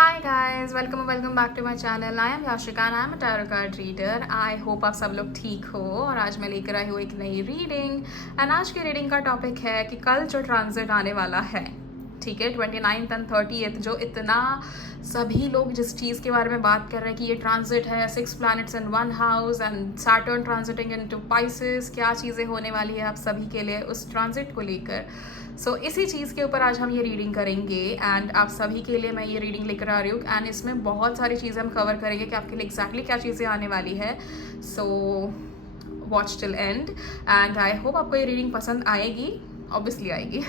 Hi guys, welcome back to my channel. I am Yashika and I am a tarot card reader. I hope आप सब लोग ठीक हो। और आज मैं लेकर आई हूँ एक नई रीडिंग। एंड आज की रीडिंग का टॉपिक है कि कल जो ट्रांजिट आने वाला है, ठीक है, 29 एंड 30, जो इतना सभी लोग जिस चीज़ के बारे में बात कर रहे हैं कि ये ट्रांजिट है 6 planets in 1 house and Saturn transiting into Pisces, क्या चीज़ें होने वाली है आप सभी के लिए उस ट्रांजिट को लेकर। सो इसी चीज़ के ऊपर आज हम ये रीडिंग करेंगे एंड आप सभी के लिए मैं ये रीडिंग लेकर आ रही हूँ। एंड इसमें बहुत सारी चीज़ें हम कवर करेंगे कि आपके लिए एग्जैक्टली क्या चीज़ें आने वाली है। So watch till and and I hope आपको ये रीडिंग पसंद आएगी, ऑब्वियसली आएगी।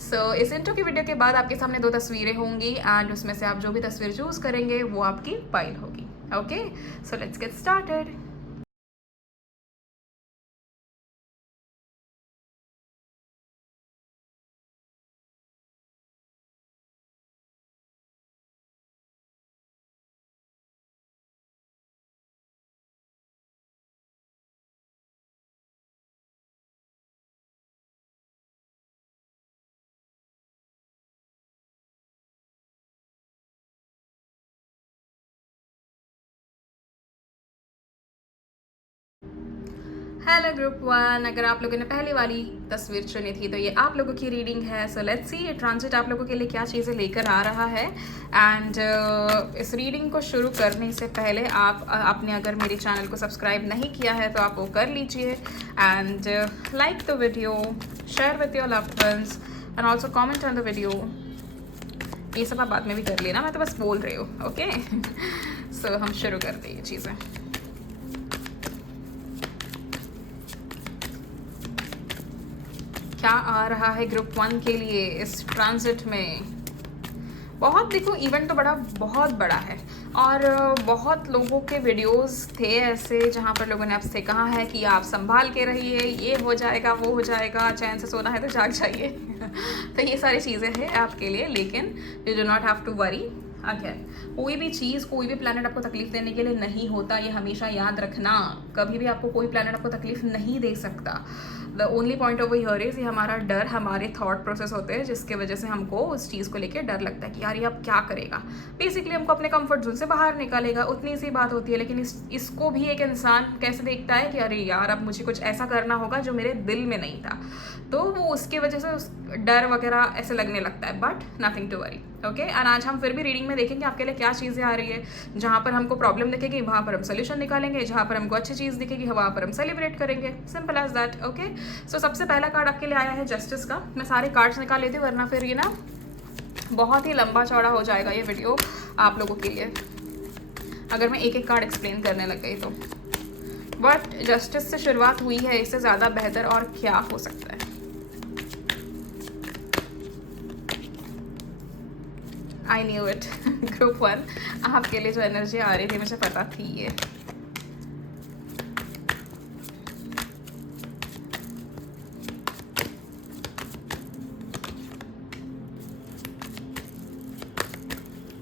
सो इस इंट्रो की वीडियो के बाद आपके सामने 2 तस्वीरें होंगी एंड उसमें से आप जो भी तस्वीर चूज़ करेंगे वो आपकी पाइल होगी। Okay, so let's get started. Hello group 1, अगर आप लोगों ने पहली वाली तस्वीर चुनी थी तो ये आप लोगों की रीडिंग है। सो लेट्स सी ये ट्रांजिट आप लोगों के लिए क्या चीज़ें लेकर आ रहा है। एंड इस रीडिंग को शुरू करने से पहले आपने अगर मेरे चैनल को सब्सक्राइब नहीं किया है तो आप वो कर लीजिए and like the video, share with your loved ones and also comment on the video. ये सब आप बाद में भी कर लेना, मैं तो बस बोल रही हूँ। ओके, सो हम शुरू करते हैं ये चीज़ें। क्या आ रहा है ग्रुप 1 के लिए इस ट्रांजिट में? बहुत, देखो, इवेंट तो बहुत बड़ा है और बहुत लोगों के वीडियोस थे ऐसे जहाँ पर लोगों ने आपसे कहा है कि आप संभाल के रहिए, ये हो जाएगा वो हो जाएगा, चैन से सोना है तो जाग जाइए। तो ये सारी चीज़ें हैं आपके लिए, लेकिन you do not have to worry. Again, कोई भी चीज़, कोई भी प्लैनेट आपको तकलीफ देने के लिए नहीं होता, ये हमेशा याद रखना। कभी भी आपको कोई प्लैनेट आपको तकलीफ नहीं दे सकता। The only point of here is, ये हमारा डर, हमारे थॉट प्रोसेस होते हैं जिसके वजह से हमको उस चीज़ को लेकर डर लगता है कि यार ये अब क्या करेगा। बेसिकली हमको अपने कंफर्ट जोन से बाहर निकालेगा, उतनी सी बात होती है। लेकिन इसको भी एक इंसान कैसे देखता है कि अरे यार अब मुझे कुछ ऐसा करना होगा जो मेरे दिल में नहीं था, तो वो उसकी वजह से उस डर वगैरह ऐसे लगने लगता है। But nothing to worry. Okay, and आज हम फिर भी रीडिंग में देखेंगे आपके लिए क्या चीज़ें आ रही है। जहाँ पर हमको प्रॉब्लम दिखेगी वहाँ पर हम सोल्यूशन निकालेंगे, जहाँ पर हमको अच्छी चीज़ दिखेगी वहाँ पर हम सेलिब्रेट करेंगे। Simple as that. Okay, so सबसे पहला कार्ड आपके लिए आया है जस्टिस का। मैं सारे कार्ड्स निकाल लेती हूँ वरना फिर ये ना बहुत ही लंबा चौड़ा हो जाएगा ये वीडियो आप लोगों के लिए, अगर मैं एक एक कार्ड एक्सप्लेन करने लग गई तो। बट जस्टिस से शुरुआत हुई है, इससे ज़्यादा बेहतर और क्या हो सकता है। I knew it. ग्रुप 1, आपके लिए जो एनर्जी आ रही थी मुझे पता थी ये।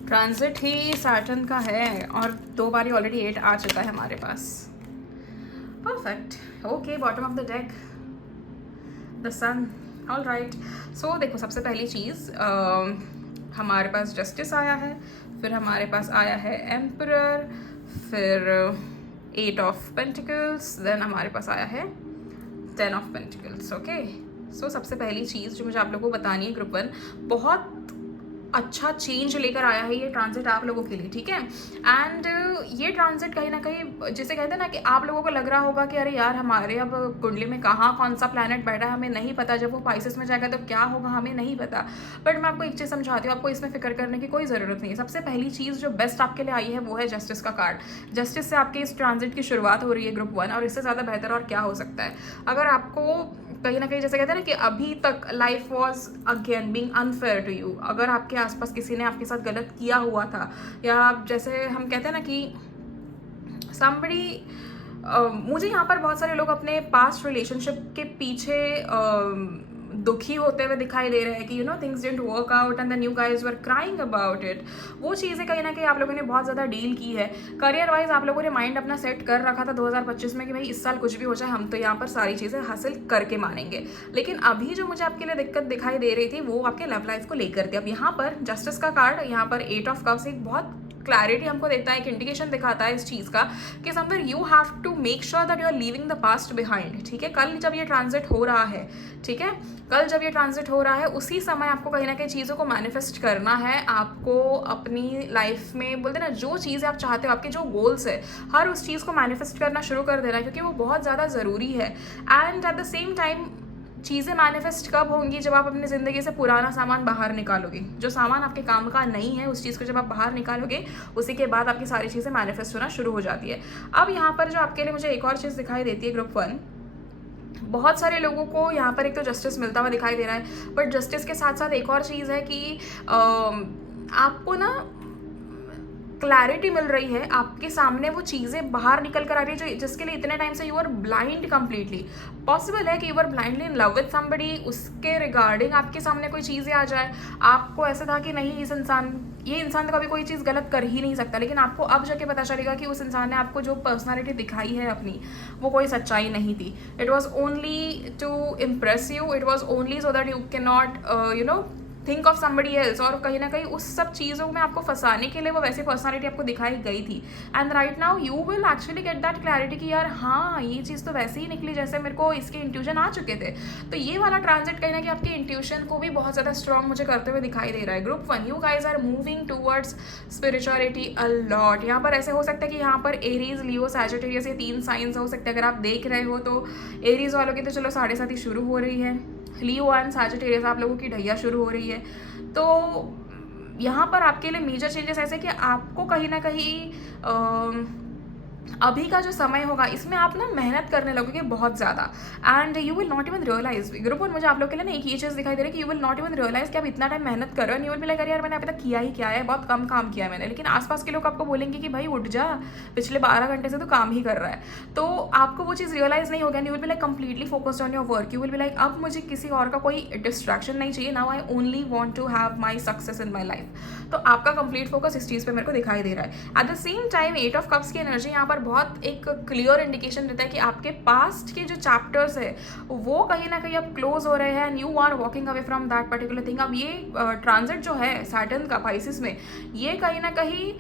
ट्रांजिट ही सैटर्न का है और 2 बारी ऑलरेडी 8 आ चुका है हमारे पास। Perfect. Okay, bottom of the deck the sun. All right, so देखो, सबसे पहली चीज़ हमारे पास जस्टिस आया है, फिर हमारे पास आया है एम्परर, फिर 8 ऑफ पेंटिकल्स, देन हमारे पास आया है 10 ऑफ पेंटिकल्स। ओके, सो सबसे पहली चीज़ जो मुझे आप लोगों को बतानी है, ग्रुप 1 बहुत अच्छा चेंज लेकर आया है ये ट्रांजिट आप लोगों के लिए, ठीक है। एंड ये ट्रांजिट कहीं ना कहीं, जैसे कहते हैं ना कि आप लोगों को लग रहा होगा कि अरे यार हमारे अब कुंडली में कहाँ कौन सा प्लैनेट बैठा है हमें नहीं पता, जब वो पाइसेस में जाएगा तो क्या होगा हमें नहीं पता। बट मैं आपको एक चीज़ समझाती हूँ, आपको इसमें फिक्र करने की कोई ज़रूरत नहीं है। सबसे पहली चीज़ जो बेस्ट आपके लिए आई है वो है जस्टिस का कार्ड। जस्टिस से आपके इस ट्रांजिट की शुरुआत हो रही है ग्रुप 1, और इससे ज़्यादा बेहतर और क्या हो सकता है। अगर आपको कहीं ना कहीं, जैसे कहते हैं ना कि अभी तक life was again being unfair to you, अगर आपके आसपास किसी ने आपके साथ गलत किया हुआ था, या जैसे हम कहते हैं ना कि somebody, मुझे यहाँ पर बहुत सारे लोग अपने पास्ट रिलेशनशिप के पीछे दुखी होते हुए दिखाई दे रहे हैं कि you know things didn't work out and then you guys were crying about it. वो चीज़ें कहीं ना कहीं आप लोगों ने बहुत ज़्यादा डील की है। करियर वाइज आप लोगों ने माइंड अपना सेट कर रखा था 2025 में कि भाई इस साल कुछ भी हो जाए हम तो यहाँ पर सारी चीज़ें हासिल करके मानेंगे। लेकिन अभी जो मुझे आपके लिए दिक्कत दिखाई दे रही थी वो आपके लव लाइफ को लेकर थी। अब यहाँ पर जस्टिस का कार्ड, यहाँ पर 8 ऑफ कप्स एक बहुत क्लैरिटी हमको देता है, एक इंडिकेशन दिखाता है इस चीज़ का कि somewhere you have to make sure that you are leaving the past behind. ठीक है, कल जब ये ट्रांजिट हो रहा है, ठीक है, कल जब ये ट्रांजिट हो रहा है उसी समय आपको कहीं ना कहीं चीज़ों को मैनिफेस्ट करना है। आपको अपनी लाइफ में बोलते ना जो चीज़ें आप चाहते हो, आपके जो गोल्स है, हर उस चीज़ को मैनिफेस्ट करना शुरू कर देना है क्योंकि वो बहुत ज़्यादा ज़रूरी है। And eight the same time चीज़ें मैनिफेस्ट कब होंगी? जब आप अपनी ज़िंदगी से पुराना सामान बाहर निकालोगे, जो सामान आपके काम का नहीं है उस चीज़ को जब आप बाहर निकालोगे उसी के बाद आपकी सारी चीज़ें मैनिफेस्ट होना शुरू हो जाती है। अब यहाँ पर जो आपके लिए मुझे एक और चीज़ दिखाई देती है ग्रुप 1, बहुत सारे लोगों को यहाँ पर एक तो जस्टिस मिलता हुआ दिखाई दे रहा है, बट जस्टिस के साथ साथ एक और चीज़ है कि आपको ना क्लैरिटी मिल रही है, आपके सामने वो चीज़ें बाहर निकल कर आ रही है जो जिसके लिए इतने टाइम से you are blind completely. Possible है कि you are blindly in love with somebody, उसके रिगार्डिंग आपके सामने कोई चीज़ें आ जाए। आपको ऐसा था कि नहीं ये इंसान तो कभी कोई चीज़ गलत कर ही नहीं सकता, लेकिन आपको अब जाके पता चलेगा कि उस इंसान ने आपको जो पर्सनालिटी दिखाई है अपनी, वो कोई सच्चाई नहीं थी। It was only to impress you, it was only so that you can not you know think of somebody else. और कहीं ना कहीं उस सब चीज़ों में आपको फंसाने के लिए वो वैसी पर्सनालिटी आपको दिखाई गई थी। And right now you will actually get that clarity कि यार हाँ ये चीज़ तो वैसे ही निकली जैसे मेरे को इसके इंट्यूशन आ चुके थे। तो ये वाला ट्रांजिट कहीं ना कहीं आपके इंट्यूशन को भी बहुत ज़्यादा स्ट्रॉन्ग मुझे करते हुए दिखाई दे रहा है। Group 1, you guys are moving towards spirituality a lot. यहाँ पर ऐसे हो सकता है कि यहाँ पर एरीज, लियो, सैजिटेरियस, ये 3 साइंस हो सकते हैं। अगर आप देख रहे हो तो एरीज वालों की तो चलो 7:30 शुरू हो रही है, लियो एंड सैजिटेरियस आप लोगों की ढैया शुरू हो रही है। तो यहाँ पर आपके लिए मेजर चेंजेस ऐसे कि आपको कहीं ना कहीं अभी का जो समय होगा इसमें आप ना मेहनत करने लगोगे बहुत ज़्यादा, and you will not even realise. Group 1 मुझे आप लोग के लिए ना एक ये चीज़ दिखाई दे रही है कि you will not even realise कि आप इतना टाइम मेहनत कर रहे हो। यू विल बी लाइक यार मैंने अभी तक किया ही क्या है, बहुत कम काम किया है मैंने। लेकिन आसपास के लोग आपको बोलेंगे कि भाई उठ जा, पिछले 12 घंटे से तो काम ही कर रहा है। तो आपको वो चीज़ रियलाइज नहीं होगा। You will be like completely focused on your work. You will be like अब मुझे किसी और का कोई डिस्ट्रैक्शन नहीं चाहिए, now I only want to have my success in my life. तो आपका कंप्लीट फोकस इस चीज़ पे मेरे को दिखाई दे रहा है। Eight the same time 8 of cups की एनर्जी यहाँ पर बहुत एक क्लियर इंडिकेशन देता है कि आपके पास्ट के जो चैप्टर्स है वो कहीं ना कहीं अब क्लोज हो रहे हैं and you are walking away from that particular thing. अब ये ट्रांजिट जो है सैटर्न का पाइसिस में, ये कहीं ना कहीं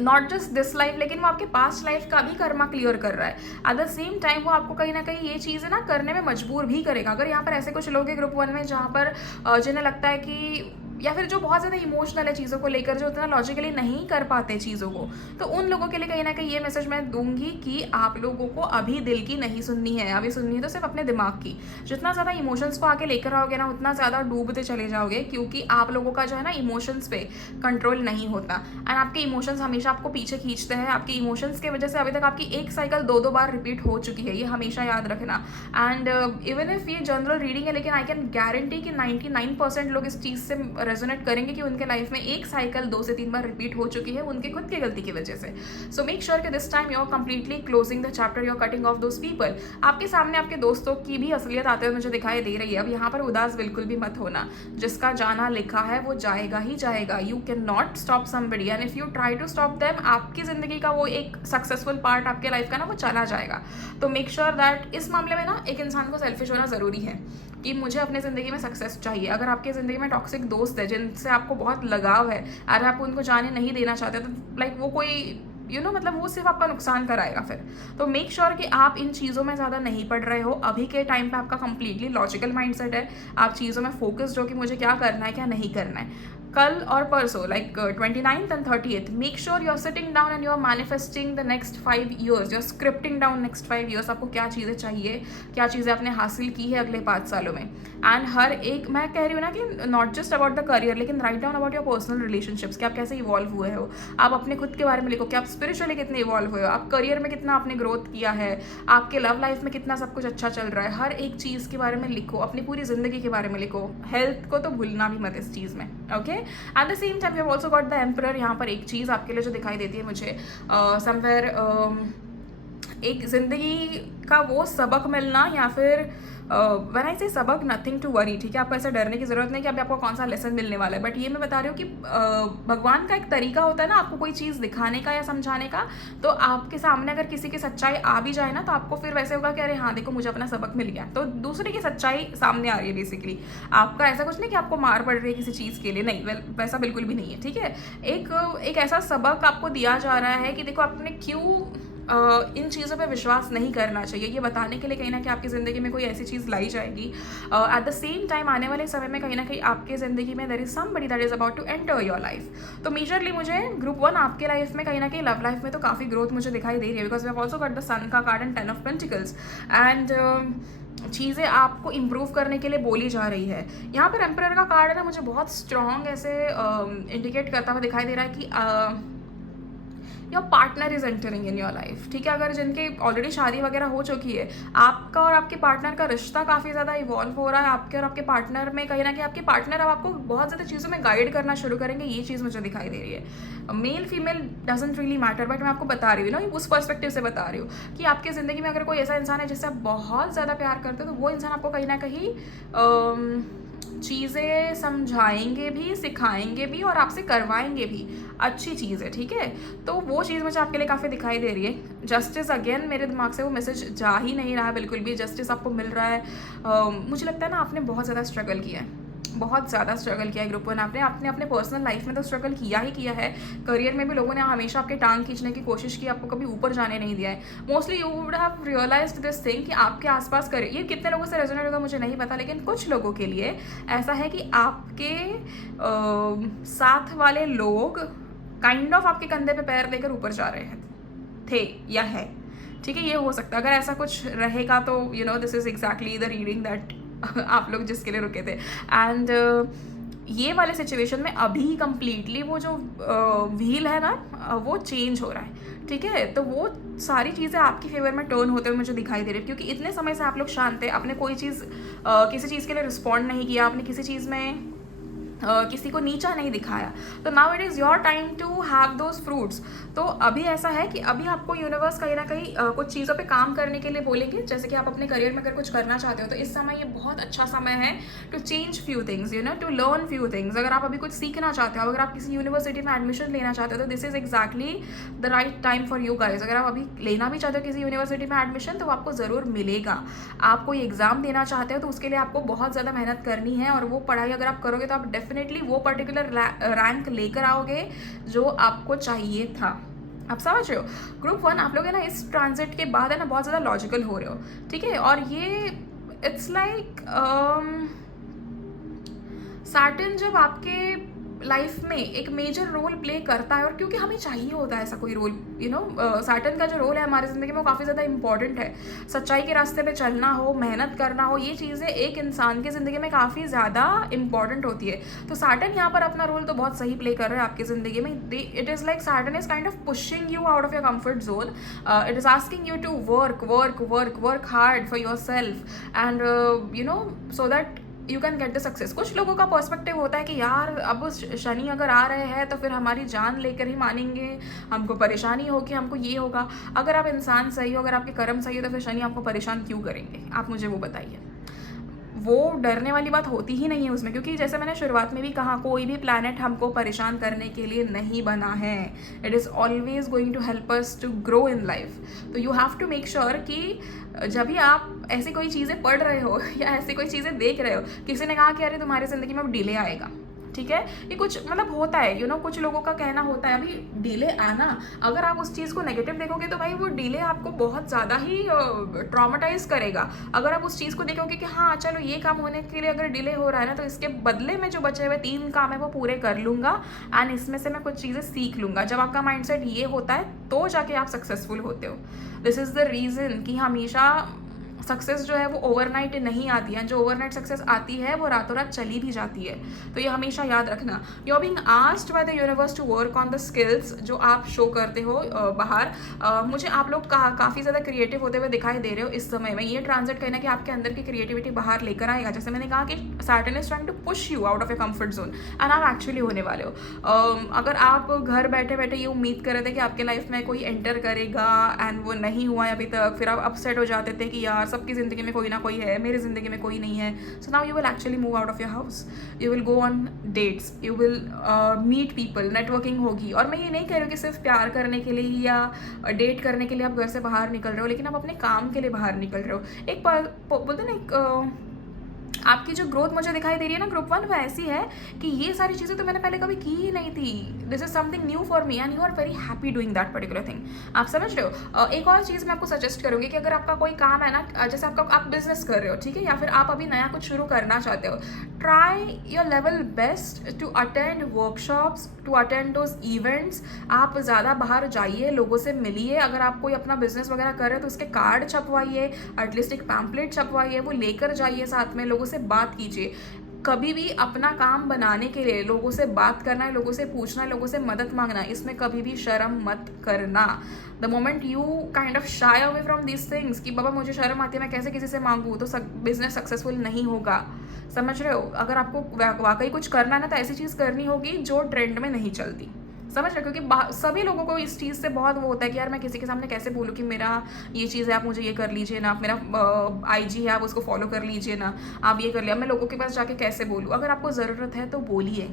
नॉट जस्ट दिस लाइफ लेकिन वो आपके पास्ट लाइफ का भी कर्मा क्लियर कर रहा है। एट द सेम टाइम वो आपको कहीं ना कहीं ये चीज़ें ना करने में मजबूर भी करेगा। अगर यहाँ पर ऐसे कुछ लोग हैं ग्रुप 1 में जहाँ पर जिन्हें लगता है कि या फिर जो बहुत ज़्यादा इमोशनल है चीज़ों को लेकर, जो उतना लॉजिकली नहीं कर पाते चीज़ों को, तो उन लोगों के लिए कहीं ना कहीं ये मैसेज मैं दूंगी कि आप लोगों को अभी दिल की नहीं सुननी है, अभी सुननी है तो सिर्फ अपने दिमाग की। जितना ज़्यादा इमोशंस को आके लेकर आओगे ना उतना ज़्यादा डूबते चले जाओगे, क्योंकि आप लोगों का जो है ना इमोशंस पे कंट्रोल नहीं होता एंड आपके इमोशंस हमेशा आपको पीछे खींचते हैं। आपके इमोशंस की वजह से अभी तक आपकी एक साइकिल 2-2 बार रिपीट हो चुकी है, ये हमेशा याद रखना। एंड इवन इफ ये जनरल रीडिंग है, लेकिन आई कैन गारंटी कि 99% लोग इस चीज़ से रेजोनेट करेंगे कि उनके लाइफ में एक साइकिल 2 से 3 बार रिपीट हो चुकी है उनके खुद की गलती की वजह से। सो मेक श्योर कि this time you are completely closing the chapter, you are cutting off those people. आपके सामने आपके दोस्तों की भी असलियत आते हुए मुझे दिखाई दे रही है। अब यहाँ पर उदास बिल्कुल भी मत होना, जिसका जाना लिखा है वो जाएगा ही जाएगा। You can not stop somebody and if you try to stop them, आपकी जिंदगी का वो एक सक्सेसफुल पार्ट आपके लाइफ का ना वो चला जाएगा। तो मेक श्योर दैट इस मामले में ना एक इंसान को सेल्फिश होना ज़रूरी है कि मुझे अपने ज़िंदगी में सक्सेस चाहिए। अगर आपकी ज़िंदगी में टॉक्सिक दोस्त है जिनसे आपको बहुत लगाव है, अगर आप उनको जाने नहीं देना चाहते तो लाइक वो कोई मतलब वो सिर्फ आपका नुकसान कराएगा फिर। तो मेक श्योर कि आप इन चीज़ों में ज़्यादा नहीं पड़ रहे हो। अभी के टाइम पे आपका कंप्लीटली लॉजिकल माइंडसेट है, आप चीज़ों में फोकस्ड हो कि मुझे क्या करना है क्या नहीं करना है। कल और परसों like 29th and 30th, make sure you are sitting down and you are manifesting the next 5 years, you are scripting down next 5 years। आपको क्या चीज़ें चाहिए, क्या चीज़ें आपने हासिल की है अगले 5 सालों में। एंड हर एक, मैं कह रही हूँ ना कि not just about the career, लेकिन write down about your personal relationships कि आप कैसे इवॉल्व हुए हो। आप अपने खुद के बारे में लिखो कि आप स्पिरिचुअली कितने इवॉल्व हुए हो, आप करियर में कितना आपने ग्रोथ किया है, आपके लव लाइफ में कितना सब कुछ अच्छा चल रहा है। हर एक चीज़ के बारे में लिखो, अपनी पूरी ज़िंदगी के बारे में लिखो। हेल्थ को तो भूलना भी मत इस चीज़ में, okay. At the same time we have also got the emperor. यहाँ पर एक चीज़ आपके लिए जो दिखाई देती है मुझे समवेयर एक ज़िंदगी का वो सबक मिलना या फिर व्हेन आई से सबक, नथिंग टू वरी, ठीक है, आपको ऐसा डरने की ज़रूरत नहीं कि अभी आपको कौन सा लेसन मिलने वाला है, बट ये मैं बता रही हूँ कि भगवान का एक तरीका होता है ना आपको कोई चीज़ दिखाने का या समझाने का, तो आपके सामने अगर किसी की सच्चाई आ भी जाए ना, तो आपको फिर वैसे होगा कि अरे हाँ देखो मुझे अपना सबक मिल गया, तो दूसरे की सच्चाई सामने आ रही है बेसिकली। आपका ऐसा कुछ नहीं कि आपको मार पड़ रही है किसी चीज़ के लिए, नहीं, वैसा बिल्कुल भी नहीं है, ठीक है। एक ऐसा सबक आपको दिया जा रहा है कि देखो आपने क्यों इन चीज़ों पे विश्वास नहीं करना चाहिए, ये बताने के लिए कहीं ना कहीं आपकी ज़िंदगी में कोई ऐसी चीज़ लाई जाएगी। एट द सेम टाइम आने वाले समय में कहीं ना कहीं आपके ज़िंदगी में there is somebody that is about to enter your life. तो मेजरली मुझे ग्रुप 1 आपके लाइफ में कहीं ना कहीं लव लाइफ में तो काफ़ी ग्रोथ मुझे दिखाई दे रही है, because we have also got the sun का card and 10 of pentacles, and चीज़ें आपको इम्प्रूव करने के लिए बोली जा रही है। यहाँ पर एम्परर का कार्ड है ना, मुझे बहुत स्ट्रॉन्ग ऐसे इंडिकेट करता हुआ दिखाई दे रहा है कि your partner is entering in your life, ठीक है। अगर जिनकी ऑलरेडी शादी वगैरह हो चुकी है, आपका और आपके पार्टनर का रिश्ता काफ़ी ज़्यादा इवॉल्व हो रहा है। आपके और आपके पार्टनर में कहीं ना कहीं आपके पार्टनर अब आपको बहुत ज़्यादा चीज़ों में गाइड करना शुरू करेंगे, ये चीज़ मुझे दिखाई दे रही है। Male female doesn't really matter, but मैं आपको बता रही हूँ ना, उस पर्सपेक्टिव से बता रही हूँ कि आपकी ज़िंदगी में अगर कोई ऐसा इंसान है जिससे आप बहुत ज़्यादा प्यार करते हो, तो वो इंसान आपको कहीं ना कहीं चीज़ें समझाएंगे भी, सिखाएंगे भी और आपसे करवाएंगे भी, अच्छी चीज़ है, ठीक है। तो वो चीज़ मुझे आपके लिए काफ़ी दिखाई दे रही है। जस्टिस अगेन मेरे दिमाग से वो मैसेज जा ही नहीं रहा है बिल्कुल भी, जस्टिस आपको मिल रहा है। मुझे लगता है ना आपने बहुत ज़्यादा स्ट्रगल किया है, बहुत ज़्यादा स्ट्रगल किया है ग्रुप 1 आपने अपने पर्सनल लाइफ में तो स्ट्रगल किया ही किया है, करियर में भी लोगों ने हमेशा आपके टांग खींचने की कोशिश की, आपको कभी ऊपर जाने नहीं दिया है। Mostly you would have realised this thing कि आपके आसपास करियर, ये कितने लोगों से रेजोनेट होगा मुझे नहीं पता, लेकिन कुछ लोगों के लिए ऐसा है कि आपके साथ वाले लोग काइंड ऑफ आपके कंधे पे पैर देकर ऊपर जा रहे हैं, थे या है, ठीक है। ये हो सकता है, अगर ऐसा कुछ रहेगा तो you know this is exactly the reading that आप लोग जिसके लिए रुके थे। एंड ये वाले सिचुएशन में अभी कंप्लीटली वो जो व्हील है ना, वो चेंज हो रहा है, ठीक है। तो वो सारी चीज़ें आपकी फेवर में टर्न होते हुए मुझे दिखाई दे रही है, क्योंकि इतने समय से आप लोग शांत थे, आपने कोई चीज़ किसी चीज़ के लिए रिस्पॉन्ड नहीं किया, आपने किसी चीज़ में किसी को नीचा नहीं दिखाया, तो now it is your time to have those fruits. तो अभी ऐसा है कि अभी आपको यूनिवर्स कहीं ना कहीं कुछ चीज़ों पे काम करने के लिए बोलेंगे, जैसे कि आप अपने करियर में अगर कुछ करना चाहते हो तो इस समय ये बहुत अच्छा समय है to change few things, you know, to learn few things. अगर आप अभी कुछ सीखना चाहते हो, अगर आप किसी यूनिवर्सिटी में एडमिशन लेना चाहते हो, तो this is exactly the right time for you guys. अगर आप अभी लेना भी चाहते हो किसी यूनिवर्सिटी में एडमिशन, तो आपको ज़रूर मिलेगा। आप कोई एग्ज़ाम देना चाहते हो तो उसके लिए आपको बहुत ज़्यादा मेहनत करनी है, और वो पढ़ाई अगर आप करोगे तो आप डेफिनेटली वो पर्टिकुलर रैंक लेकर आओगे जो आपको चाहिए था। आप समझ रहे हो। ग्रुप 1 आप लोग है ना इस ट्रांजिट के बाद है ना बहुत ज़्यादा लॉजिकल हो रहे हो, ठीक है। और ये इट्स लाइक सैटर्न जब आपके लाइफ में एक मेजर रोल प्ले करता है, और क्योंकि हमें चाहिए होता है ऐसा कोई रोल, यू नो, सैटर्न का जो रोल है हमारी ज़िंदगी में वो काफ़ी ज़्यादा इंपॉर्टेंट है। सच्चाई के रास्ते पे चलना हो, मेहनत करना हो, ये चीज़ें एक इंसान की ज़िंदगी में काफ़ी ज़्यादा इंपॉर्टेंट होती है। तो सैटर्न यहाँ पर अपना रोल तो बहुत सही प्ले कर रहा है आपकी ज़िंदगी में। It is like Saturn is kind of pushing you out of your comfort zone. It is asking you to work hard for yourself, and you know, so that you can get the success. कुछ लोगों का perspective होता है कि यार अब शनि अगर आ रहे हैं तो फिर हमारी जान लेकर ही मानेंगे, हमको परेशानी होगी, हमको ये होगा। अगर आप इंसान सही हो, अगर आपके कर्म सही हो, तो फिर शनि आपको परेशान क्यों करेंगे, आप मुझे वो बताइए। वो डरने वाली बात होती ही नहीं है उसमें, क्योंकि जैसे मैंने शुरुआत में भी कहा, कोई भी प्लैनेट हमको परेशान करने के लिए नहीं बना है। It is always going to help us to grow in life. तो you have to make sure कि जब भी आप ऐसी कोई चीज़ें पढ़ रहे हो या ऐसी कोई चीज़ें देख रहे हो, किसी ने कहा कि अरे तुम्हारी ज़िंदगी में अब डिले आएगा, ठीक है, ये कुछ मतलब होता है, यू नो, कुछ लोगों का कहना होता है अभी डिले आना। अगर आप उस चीज़ को नेगेटिव देखोगे तो भाई वो डिले आपको बहुत ज़्यादा ही ट्रॉमेटाइज करेगा। अगर आप उस चीज़ को देखोगे कि हाँ चलो ये काम होने के लिए अगर डिले हो रहा है ना, तो इसके बदले में जो बचे हुए 3 काम है वो पूरे कर लूँगा, एंड इसमें से मैं कुछ चीज़ें सीख लूँगा। जब आपका माइंडसेट ये होता है तो जाके आप सक्सेसफुल होते हो। दिस इज़ द रीज़न कि हमेशा सक्सेस जो है वो ओवरनाइट नहीं आती है, जो ओवरनाइट सक्सेस आती है वो रातों रात चली भी जाती है। तो ये हमेशा याद रखना। You are being asked by the universe to work on the skills जो आप शो करते हो बाहर। मुझे आप लोग काफ़ी ज़्यादा क्रिएटिव होते हुए दिखाई दे रहे हो इस समय में। ये ट्रांजिट कहना कि आपके अंदर की क्रिएटिविटी बाहर लेकर आएगा। जैसे मैंने कहा कि Saturn is trying to push you out of your comfort zone, and आप एक्चुअली होने वाले हो। अगर आप घर बैठे बैठे ये उम्मीद कर रहे थे कि आपके लाइफ में कोई एंटर करेगा एंड वो नहीं हुआ है अभी तक, फिर आप अपसेट हो जाते थे कि यार सबकी ज़िंदगी में कोई ना कोई है, मेरी ज़िंदगी में कोई नहीं है. So now you will actually move out of your house, you will go on dates, you will meet people, networking होगी. और मैं ये नहीं कह रही हूँ कि सिर्फ प्यार करने के लिए ही या डेट करने के लिए आप घर से बाहर निकल रहे हो, लेकिन आप अपने काम के लिए बाहर निकल रहे हो. एक बोलते ना, एक आपकी जो ग्रोथ मुझे दिखाई दे रही है ना ग्रुप 1, वो ऐसी है कि ये सारी चीज़ें तो मैंने पहले कभी की ही नहीं थी. This is something new for me and you are very happy doing that particular thing. आप समझ रहे हो. एक और चीज़ मैं आपको सजेस्ट करूँगी कि अगर आपका कोई काम है ना, जैसे आप बिजनेस कर रहे हो, ठीक है, या फिर आप अभी नया कुछ शुरू करना चाहते हो, try your level best to attend workshops, to attend those events. आप ज़्यादा बाहर जाइए, लोगों से मिलिए. अगर आप कोई अपना बिजनेस वगैरह कर रहे हो तो उसके कार्ड छपवाइए, एटलीस्ट एक पैम्पलेट छपवाइए, वो लेकर जाइए साथ में, लोगों से बात कीजिए. कभी भी अपना काम बनाने के लिए लोगों से बात करना है, लोगों से पूछना है, लोगों से मदद मांगना है, इसमें कभी भी शर्म मत करना. The moment you kind of shy away from this things कि बाबा मुझे शर्म आती है, मैं कैसे किसी से मांगूँ, तो बिजनेस सक्सेसफुल नहीं होगा. समझ रहे हो. अगर आपको वाकई कुछ करना है ना, तो ऐसी चीज़ करनी होगी जो ट्रेंड में नहीं चलती. समझ रहे, क्योंकि सभी लोगों को इस चीज़ से बहुत वो होता है कि यार मैं किसी के सामने कैसे बोलूँ कि मेरा ये चीज़ है, आप मुझे ये कर लीजिए ना, आप मेरा IG है, आप उसको फॉलो कर लीजिए ना, आप ये कर लिया. मैं लोगों के पास जाके कैसे बोलूँ. अगर आपको ज़रूरत है तो बोलिए.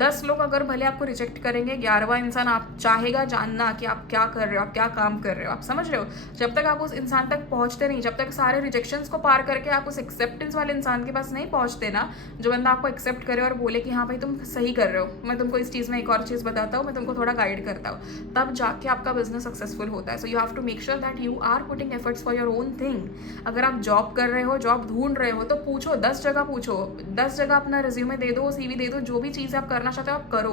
10 लोग अगर भले आपको रिजेक्ट करेंगे, 11वां इंसान आप चाहेगा जानना कि आप क्या कर रहे हो, आप क्या काम कर रहे हो. आप समझ रहे हो. जब तक आप उस इंसान तक पहुंचते नहीं, जब तक सारे रिजेक्शंस को पार करके आप उस एक्सेप्टेंस वाले इंसान के पास नहीं पहुंचते ना, जो बंदा आपको एक्सेप्ट करे और बोले कि हाँ भाई तुम सही कर रहे हो, मैं तुमको इस चीज़ में एक और चीज़ बताता हूँ, मैं तुमको थोड़ा गाइड करता हूँ, तब जाके आपका बिजनेस सक्सेसफुल होता है. So you have to make sure that you are putting efforts for your own thing. अगर आप जॉब कर रहे हो, जॉब ढूंढ रहे हो, तो पूछो, 10 जगह पूछो, 10 जगह अपना रिज्यूमे दे दो, CV दे दो, जो भी चीज़ आप करना चाहते हो आप करो.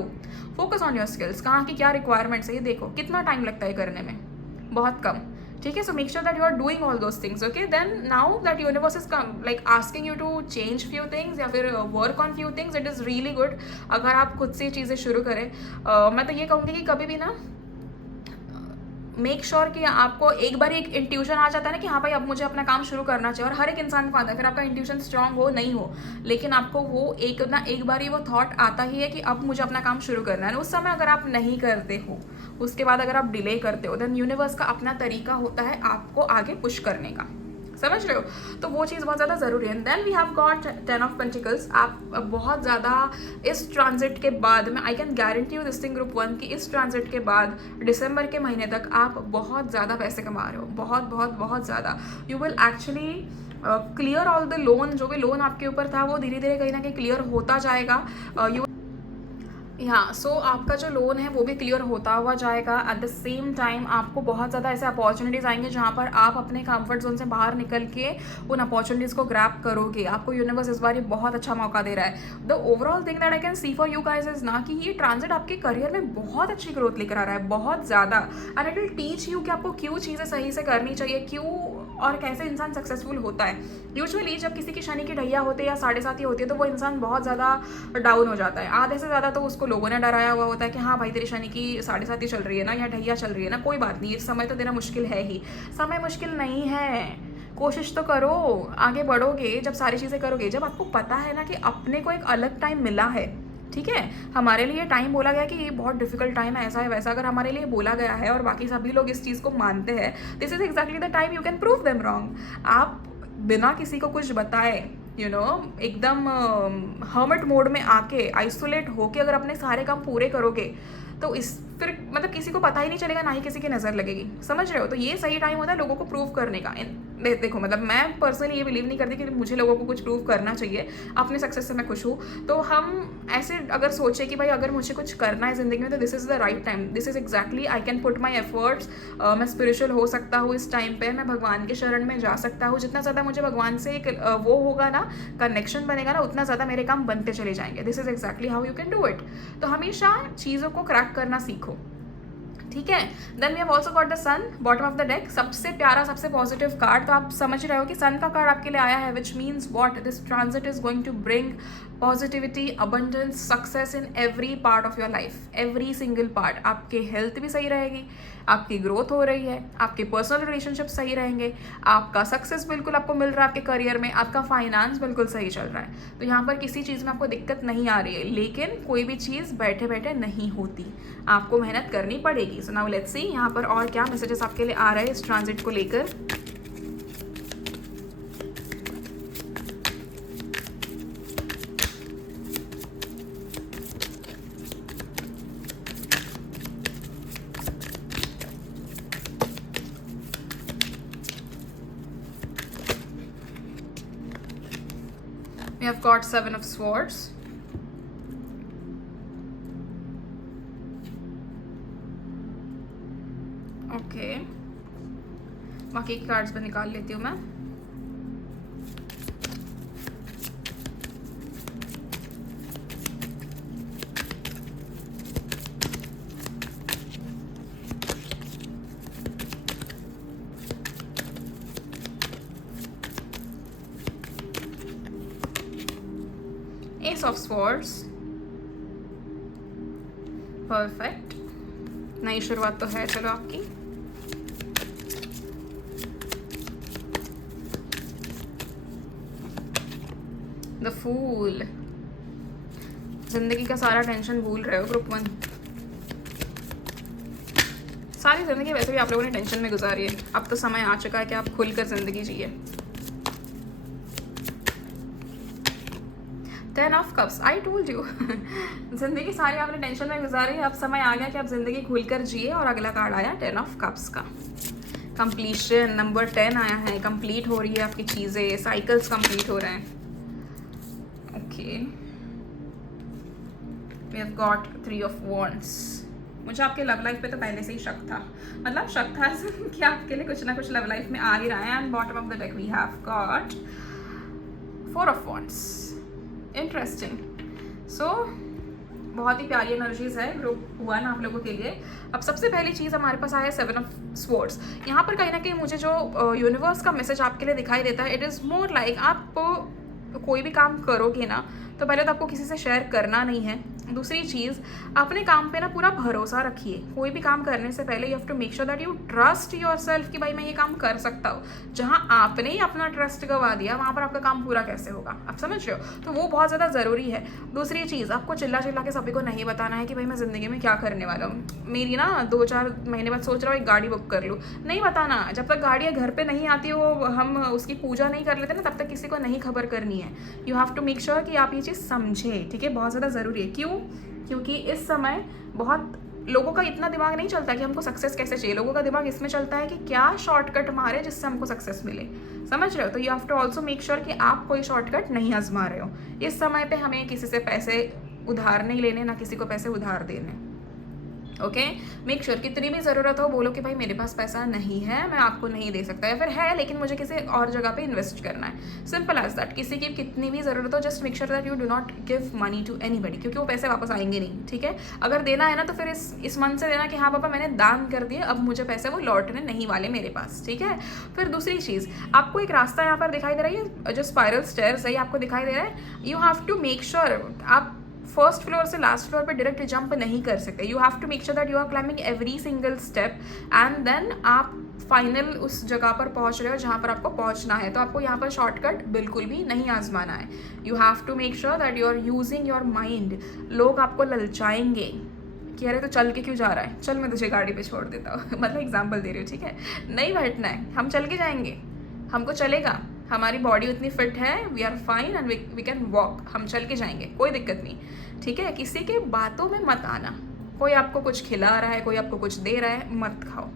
Focus on your skills. कहाँ की क्या रिक्वायरमेंट्स है ये देखो. कितना टाइम लगता है करने में, बहुत कम. ठीक है. So make sure that you are doing all those things. Okay, then now that universe is like asking you to change few things या फिर work on few things, it is really good. अगर आप खुद से चीज़ें शुरू करें, मैं तो ये कहूँगी कि कभी भी ना मेक श्योर कि आपको एक बार एक इंट्यूशन आ जाता है ना कि हाँ भाई अब मुझे अपना काम शुरू करना चाहिए, और हर एक इंसान को आता है. फिर आपका इंट्यूशन स्ट्रांग हो नहीं हो, लेकिन आपको वो एक बार ही वो थॉट आता ही है कि अब मुझे अपना काम शुरू करना है. उस समय अगर आप नहीं करते हो, उसके बाद अगर आप डिले करते हो, देन यूनिवर्स का अपना तरीका होता है आपको आगे पुश करने का. समझ रहे हो. तो वो चीज़ बहुत ज़्यादा ज़रूरी है. Then we have got 10 of pentacles. आप बहुत ज़्यादा इस ट्रांजिट के बाद में I can guarantee you this thing group 1 कि इस ट्रांजिट के बाद दिसंबर के महीने तक आप बहुत ज़्यादा पैसे कमा रहे हो, बहुत बहुत बहुत ज़्यादा. You will actually clear all the loan. जो भी लोन आपके ऊपर था वो धीरे धीरे कहीं ना कहीं क्लियर होता जाएगा. हाँ, सो आपका जो लोन है वो भी क्लियर होता हुआ जाएगा. एट द सेम टाइम आपको बहुत ज़्यादा ऐसे अपॉर्चुनिटीज़ आएंगे जहाँ पर आप अपने कंफर्ट जोन से बाहर निकल के उन अपॉर्चुनिटीज़ को ग्रैब करोगे. आपको यूनिवर्स इस बार ये बहुत अच्छा मौका दे रहा है. The overall thing that I can see for you guys is ना कि ये ट्रांजिट आपके करियर में बहुत अच्छी ग्रोथ लेकर आ रहा है, बहुत ज़्यादा. And it will teach you कि आपको क्यों चीज़ें सही से करनी चाहिए, क्यों और कैसे इंसान सक्सेसफुल होता है. यूजुअली जब किसी की शनि की ढैया होती है या 7.5 होती है तो वो इंसान बहुत ज़्यादा डाउन हो जाता है. आधे से ज़्यादा तो उसको लोगों ने डराया हुआ होता है कि हाँ भाई तेरी शनि की 7.5 चल रही है ना, या ढैया चल रही है ना, कोई बात नहीं, इस समय तो तेरा मुश्किल है ही. समय मुश्किल नहीं है, कोशिश तो करो, आगे बढ़ोगे जब सारी चीज़ें करोगे. जब आपको पता है ना कि अपने को एक अलग टाइम मिला है, ठीक है, हमारे लिए टाइम बोला गया कि ये बहुत डिफिकल्ट टाइम है, ऐसा है वैसा. अगर हमारे लिए बोला गया है और बाकी सभी लोग इस चीज़ को मानते हैं, this is exactly the time you can prove them wrong. आप बिना किसी को कुछ बताए एकदम हर्मिट मोड में आके आइसोलेट होके अगर अपने सारे काम पूरे करोगे तो इस फिर मतलब किसी को पता ही नहीं चलेगा, ना ही किसी की नज़र लगेगी. समझ रहे हो. तो ये सही टाइम होता है लोगों को प्रूव करने का. देखो मतलब मैं पर्सनली ये बिलीव नहीं करती कि मुझे लोगों को कुछ प्रूव करना चाहिए. अपने सक्सेस से मैं खुश हूँ. तो हम ऐसे अगर सोचे कि भाई अगर मुझे कुछ करना है ज़िंदगी में तो this is the right time, this is exactly I can put my efforts. मैं स्पिरिचुअल हो सकता हूँ इस टाइम पे, मैं भगवान के शरण में जा सकता हूँ. जितना ज़्यादा मुझे भगवान से एक वो होगा ना, कनेक्शन बनेगा ना, उतना ज़्यादा मेरे काम बनते चले जाएंगे. This is exactly how you can do it. तो हमेशा चीज़ों को क्रैक करना सीखो. ठीक है. Then we have also got the sun bottom of the deck. सबसे प्यारा, सबसे पॉजिटिव कार्ड. तो आप समझ रहे हो कि सन का कार्ड आपके लिए आया है, which means what this transit is going to bring positivity, abundance, success in every part of your life, every single part. आपकी हेल्थ भी सही रहेगी, आपकी ग्रोथ हो रही है, आपके पर्सनल रिलेशनशिप सही रहेंगे, आपका सक्सेस बिल्कुल आपको मिल रहा है आपके करियर में, आपका फाइनेंस बिल्कुल सही चल रहा है. तो यहाँ पर किसी चीज़ में आपको दिक्कत नहीं आ रही है. लेकिन कोई भी चीज़ बैठे बैठे नहीं होती, आपको मेहनत करनी पड़ेगी. सो नाउ लेट्स सी यहाँ पर और क्या मैसेजेस आपके लिए आ रहे हैं इस ट्रांजिट को लेकर. have got Seven of Swords. Okay, बाकी की कार्ड्स भी निकाल लेती हूँ मैं. Ace of Swords. परफेक्ट, नई शुरुआत तो है चलो आपकी. The fool. जिंदगी का सारा टेंशन भूल रहे हो ग्रुप 1. सारी जिंदगी वैसे भी आप लोगों ने टेंशन में गुजारी है. अब तो समय आ चुका है कि आप खुलकर जिंदगी जिए. 10 of cups. I told you. जिंदगी सारी आपने टेंशन में गुजारी है. अब समय आ गया कि आप जिंदगी खुलकर जिए. और अगला कार्ड आया 10 ऑफ कप्स का. कंप्लीशन. नंबर 10 आया है. कंप्लीट हो रही है आपकी चीज़ें. साइकिल्स कंप्लीट हो रहे हैं. Okay, we have got 3 of wands. मुझे आपके लव लाइफ पे तो पहले से ही शक था. मतलब शक था कि आपके लिए कुछ ना कुछ लव लाइफ में आ ही रहा है. And bottom of the deck we have got 4 of wands. Interesting. So बहुत ही प्यारी एनर्जीज है ग्रुप 1 आप लोगों के लिए. अब सबसे पहली चीज़ हमारे पास आया है 7 ऑफ स्वॉर्ड्स. यहाँ पर कहीं ना कहीं मुझे जो यूनिवर्स का मैसेज आपके लिए दिखाई देता है, इट इज़ मोर लाइक आप कोई भी काम करोगे ना तो पहले तो आपको किसी से शेयर करना नहीं है. दूसरी चीज़, अपने काम पे ना पूरा भरोसा रखिए. कोई भी काम करने से पहले you have to make sure that you trust yourself कि भाई मैं ये काम कर सकता हूँ. जहाँ आपने ही अपना ट्रस्ट गवा दिया वहाँ पर आपका काम पूरा कैसे होगा. आप समझ रहे हो? तो वो बहुत ज़्यादा ज़रूरी है. दूसरी चीज़, आपको चिल्ला चिल्ला के सभी को नहीं बताना है कि भाई मैं ज़िंदगी में क्या करने वाला हूँ. मेरी ना 2-4 महीने बाद सोच रहा हूँ एक गाड़ी बुक कर लूँ. नहीं बताना. जब तक गाड़ियाँ घर पर नहीं आती हो, हम उसकी पूजा नहीं कर लेते ना, तब तक किसी को नहीं खबर करनी है. You have to make sure कि आप ये चीज़ समझे. ठीक है, बहुत ज़्यादा ज़रूरी है. क्यों? क्योंकि इस समय बहुत लोगों का इतना दिमाग नहीं चलता कि हमको सक्सेस कैसे चाहिए. लोगों का दिमाग इसमें चलता है कि क्या शॉर्टकट मारे जिससे हमको सक्सेस मिले. समझ रहे हो? तो you have to also make sure कि आप कोई शॉर्टकट नहीं आजमा रहे हो. इस समय पे हमें किसी से पैसे उधार नहीं लेने, ना किसी को पैसे उधार देने. ओके, मेक श्योर कितनी भी ज़रूरत हो बोलो कि भाई मेरे पास पैसा नहीं है, मैं आपको नहीं दे सकता, या फिर है लेकिन मुझे किसी और जगह पे इन्वेस्ट करना है. Simple as that. किसी की कितनी भी ज़रूरत हो, just make sure that you do not give money to anybody, क्योंकि वो पैसे वापस आएंगे नहीं. ठीक है, अगर देना है ना तो फिर इस मन से देना कि हाँ पापा मैंने दान कर दिए, अब मुझे पैसे वो लौटने नहीं वाले मेरे पास. ठीक है. फिर दूसरी चीज़, आपको एक रास्ता यहाँ पर दिखाई दे रहा है, जो स्पाइरल स्टेयर्स है आपको दिखाई दे रहा है. You have to make sure आप फर्स्ट फ्लोर से लास्ट फ्लोर पे डायरेक्ट जंप नहीं कर सकते. You have to make sure that you are climbing every single step and then आप फाइनल उस जगह पर पहुंच रहे हो जहां पर आपको पहुंचना है. तो आपको यहाँ पर शॉर्टकट बिल्कुल भी नहीं आजमाना है. You have to make sure that you are using your mind. लोग आपको ललचाएंगे कि अरे तो चल के क्यों जा रहा है, चल मैं तुझे गाड़ी पे छोड़ देता हूँ. मतलब एग्जाम्पल दे रही हूँ. ठीक है, नहीं बैठना है, हम चल के जाएंगे, हमको चलेगा, हमारी बॉडी उतनी फिट है, we are fine and we can walk. हम चल के जाएंगे, कोई दिक्कत नहीं. ठीक है, किसी के बातों में मत आना. कोई आपको कुछ खिला रहा है, कोई आपको कुछ दे रहा है, मत खाओ.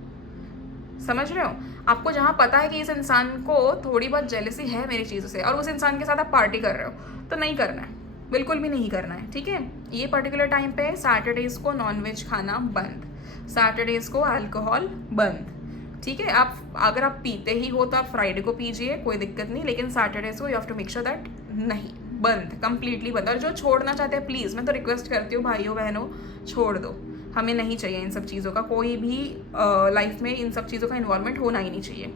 समझ रहे हो? आपको जहाँ पता है कि इस इंसान को थोड़ी बहुत जेलसी है मेरी चीज़ों से और उस इंसान के साथ आप पार्टी कर रहे हो, तो नहीं करना है, बिल्कुल भी नहीं करना है. ठीक है, ये पर्टिकुलर टाइम पे सैटरडेज़ को नॉनवेज खाना बंद, सैटरडेज़ को अल्कोहल बंद. ठीक है, आप अगर आप पीते ही हो तो आप फ्राइडे को पीजिए, कोई दिक्कत नहीं, लेकिन सैटरडेज को you have to make sure that नहीं, बंद, कंप्लीटली बंद. और जो छोड़ना चाहते हैं प्लीज़, मैं तो रिक्वेस्ट करती हूँ भाइयों बहनों, छोड़ दो. हमें नहीं चाहिए इन सब चीज़ों का, कोई भी लाइफ में इन सब चीज़ों का इन्वॉल्वमेंट होना ही नहीं चाहिए.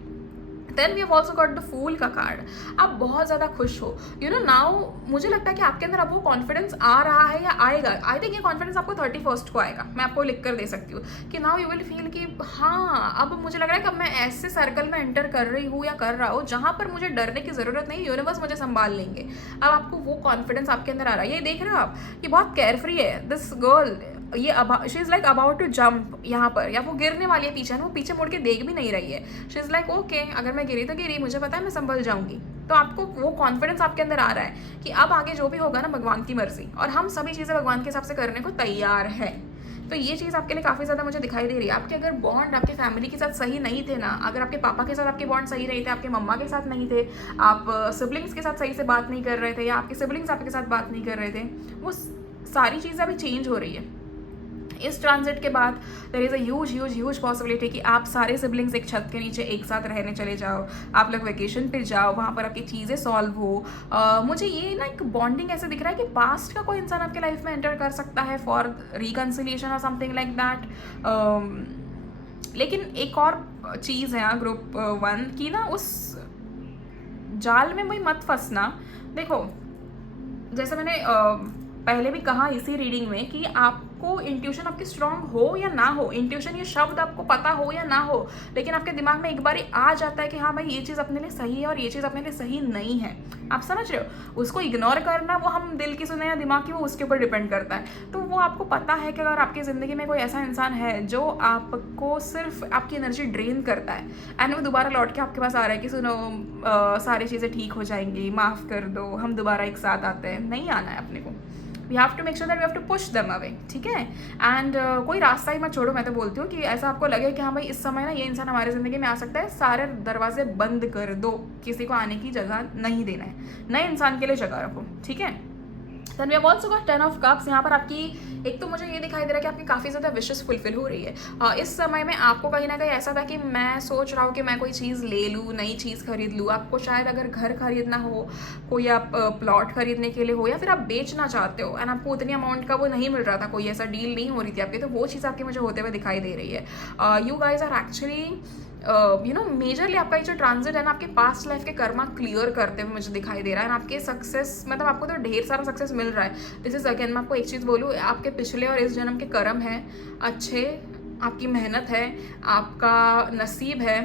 Then we have also got the fool का कार्ड. आप बहुत ज़्यादा खुश हो. यू नो नाउ मुझे लगता है कि आपके अंदर अब वो कॉन्फिडेंस आ रहा है या आएगा. आई थिंक ये कॉन्फिडेंस आपको 31st को आएगा. मैं आपको लिख कर दे सकती हूँ कि नाउ यू विल फील कि हाँ अब मुझे लग रहा है कि अब मैं ऐसे सर्कल में एंटर कर रही हूँ या कर रहा हूँ जहाँ पर मुझे डरने की ज़रूरत नहीं, यूनिवर्स मुझे संभाल लेंगे. अब आपको वो कॉन्फिडेंस आपके अंदर आ रहा है. ये देख रहे हो आप, ये बहुत केयरफ्री है दिस गर्ल. ये she is like about to jump यहाँ पर, या वो गिरने वाली है पीछे, वो पीछे मुड़ के देख भी नहीं रही है. शी इज़ लाइक ओके, अगर मैं गिरी तो गिरी, मुझे पता है मैं संभल जाऊंगी. तो आपको वो कॉन्फिडेंस आपके अंदर आ रहा है कि अब आगे जो भी होगा ना भगवान की मर्जी, और हम सभी चीज़ें भगवान के हिसाब से करने को तैयार है. तो ये चीज़ आपके लिए काफ़ी ज़्यादा मुझे दिखाई दे रही है। आपके अगर बॉन्ड आपके फैमिली के साथ सही नहीं थे ना, अगर आपके पापा के साथ आपके बॉन्ड सही नहीं थे, आपके मम्मा के साथ नहीं थे, आप सिबलिंग्स के साथ सही से बात नहीं कर रहे थे, या आपके सिबलिंग्स आपके साथ बात नहीं कर रहे थे, वो सारी चीज़ें अभी चेंज हो रही है। इस ट्रांजिट के बाद there is a huge possibility कि आप सारे सिबलिंग्स एक छत के नीचे एक साथ रहने चले जाओ, आप लोग वेकेशन पे जाओ, वहाँ पर आपकी चीज़ें सॉल्व हो। मुझे ये ना एक बॉन्डिंग ऐसे दिख रहा है कि पास्ट का कोई इंसान आपके लाइफ में एंटर कर सकता है फॉर रिकन्सिलिएशन और समथिंग लाइक दैट। लेकिन एक और चीज़ है यहाँ ग्रुप 1 की ना, उस जाल में वही मत फंसना। देखो, जैसे मैंने पहले भी कहा इसी रीडिंग में कि आपको इंट्यूशन आपकी स्ट्रांग हो या ना हो, इंट्यूशन ये शब्द आपको पता हो या ना हो, लेकिन आपके दिमाग में एक बार आ जाता है कि हाँ भाई ये चीज़ अपने लिए सही है और ये चीज़ अपने लिए सही नहीं है। आप समझ रहे हो? उसको इग्नोर करना वो हम दिल की सुने या दिमाग की, वो उसके ऊपर डिपेंड करता है। तो वो आपको पता है कि अगर आपकी ज़िंदगी में कोई ऐसा इंसान है जो आपको सिर्फ आपकी एनर्जी ड्रेन करता है, एंड वो दोबारा लौट के आपके पास आ रहा है कि सुनो सारी चीज़ें ठीक हो जाएंगी, माफ़ कर दो, हम दोबारा एक साथ आते हैं, नहीं आना है अपने को। We have to make sure that we have to push them away, ठीक है। एंड कोई रास्ता ही मत छोड़ो। मैं तो बोलती हूँ कि ऐसा आपको लगे कि हाँ भाई इस समय ना ये इंसान हमारी ज़िंदगी में आ सकता है, सारे दरवाजे बंद कर दो, किसी को आने की जगह नहीं देना है, नए इंसान के लिए जगह रखो, ठीक है। Then we have also got 10 of cups. यहाँ पर आपकी एक तो मुझे ये दिखाई दे रहा है कि आपकी काफ़ी ज़्यादा विशेस फुलफिल हो रही है। इस समय में आपको कहीं ना कहीं ऐसा था कि मैं सोच रहा हूँ कि मैं कोई चीज़ ले लूँ, नई चीज़ खरीद लूँ। आपको शायद अगर घर खरीदना हो, कोई आप प्लॉट खरीदने के लिए हो, या फिर आप बेचना चाहते हो एंड आपको उतनी अमाउंट का वो नहीं मिल रहा था, कोई ऐसा डील नहीं हो रही थी आपकी, तो वो चीज़ आपकी मुझे होते हुए दिखाई दे रही है। You guys are actually majorly आपका ये जो ट्रांजिट है ना, आपके पास्ट लाइफ के कर्मा क्लियर करते हुए मुझे दिखाई दे रहा है। आपके सक्सेस, मतलब आपको तो ढेर सारा सक्सेस मिल रहा है। दिस इज अगेन, मैं आपको एक चीज़ बोलूँ, आपके पिछले और इस जन्म के कर्म हैं अच्छे, आपकी मेहनत है, आपका नसीब है,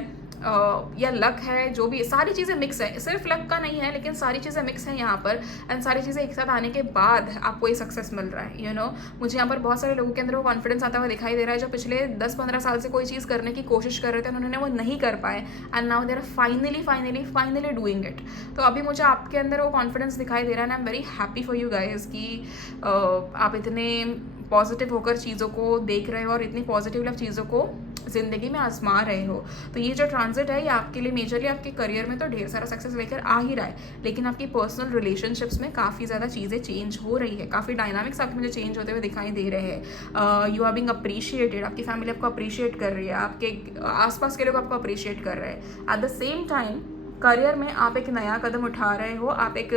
या लक है, जो भी, सारी चीज़ें मिक्स है। सिर्फ लक का नहीं है, लेकिन सारी चीज़ें मिक्स हैं यहाँ पर, एंड सारी चीज़ें एक साथ आने के बाद आपको ये सक्सेस मिल रहा है। मुझे यहाँ पर बहुत सारे लोगों के अंदर वो कॉन्फिडेंस आता हुआ दिखाई दे रहा है जो पिछले 10-15 साल से कोई चीज़ करने की कोशिश कर रहे थे, उन्होंने वो नहीं कर पाए, and now they are finally doing it. तो अभी मुझे आपके अंदर वो कॉन्फिडेंस दिखाई दे रहा है, and I am very happy for you guys कि आप इतने पॉजिटिव होकर चीज़ों को देख रहे हो और इतनी पॉजिटिव चीज़ों को ज़िंदगी में आजमा रहे हो। तो ये जो ट्रांजिट है ये आपके लिए मेजरली आपके करियर में तो ढेर सारा सक्सेस लेकर आ ही रहा है, लेकिन आपकी पर्सनल रिलेशनशिप्स में काफ़ी ज़्यादा चीज़ें चेंज हो रही है, काफ़ी डायनामिक्स आपके मुझे चेंज होते हुए दिखाई दे रहे हैं। यू आर बीइंग अप्रिशिएटेड, आपकी फैमिली आपको अप्रिशिएट कर रही है, आपके आसपास के लोग आपको अप्रिशिएट कर रहे हैं। Eight the same time career में आप एक नया कदम उठा रहे हो, आप एक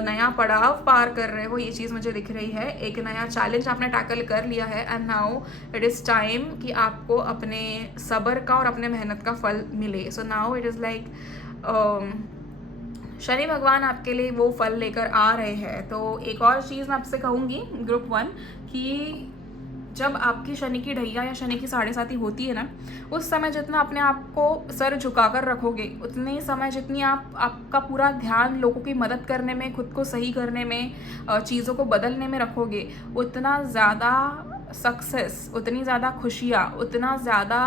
नया पड़ाव पार कर रहे हो, ये चीज़ मुझे दिख रही है। एक नया चैलेंज आपने टैकल कर लिया है, and now it is time कि आपको अपने सब्र का और अपने मेहनत का फल मिले। So now it is like Shani भगवान आपके लिए वो फल लेकर आ रहे हैं। तो एक और चीज़ मैं आपसे कहूँगी ग्रुप 1 कि जब आपकी शनि की ढैया या शनि की साढ़े साथी होती है ना, उस समय जितना अपने आप को सर झुकाकर रखोगे, उतने समय जितनी आपका पूरा ध्यान लोगों की मदद करने में, खुद को सही करने में, चीज़ों को बदलने में रखोगे, उतना ज़्यादा सक्सेस, उतनी ज़्यादा खुशियाँ, उतना ज़्यादा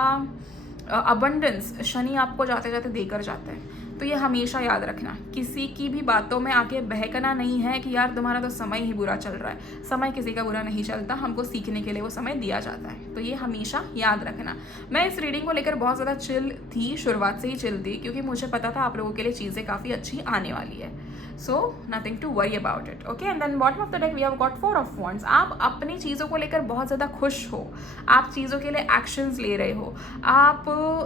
अबंडेंस शनि आपको जाते जाते देकर जाता है। तो ये हमेशा याद रखना, किसी की भी बातों में आके बहकना नहीं है कि यार तुम्हारा तो समय ही बुरा चल रहा है। समय किसी का बुरा नहीं चलता, हमको सीखने के लिए वो समय दिया जाता है। तो ये हमेशा याद रखना। मैं इस रीडिंग को लेकर बहुत ज़्यादा चिल थी, शुरुआत से ही चिल थी, क्योंकि मुझे पता था आप लोगों के लिए चीज़ें काफ़ी अच्छी आने वाली है। So nothing to worry about it, okay. And then bottom of the deck we have got 4 of wands. आप अपनी चीज़ों को लेकर बहुत ज़्यादा खुश हो, आप चीज़ों के लिए एक्शंस ले रहे हो, आप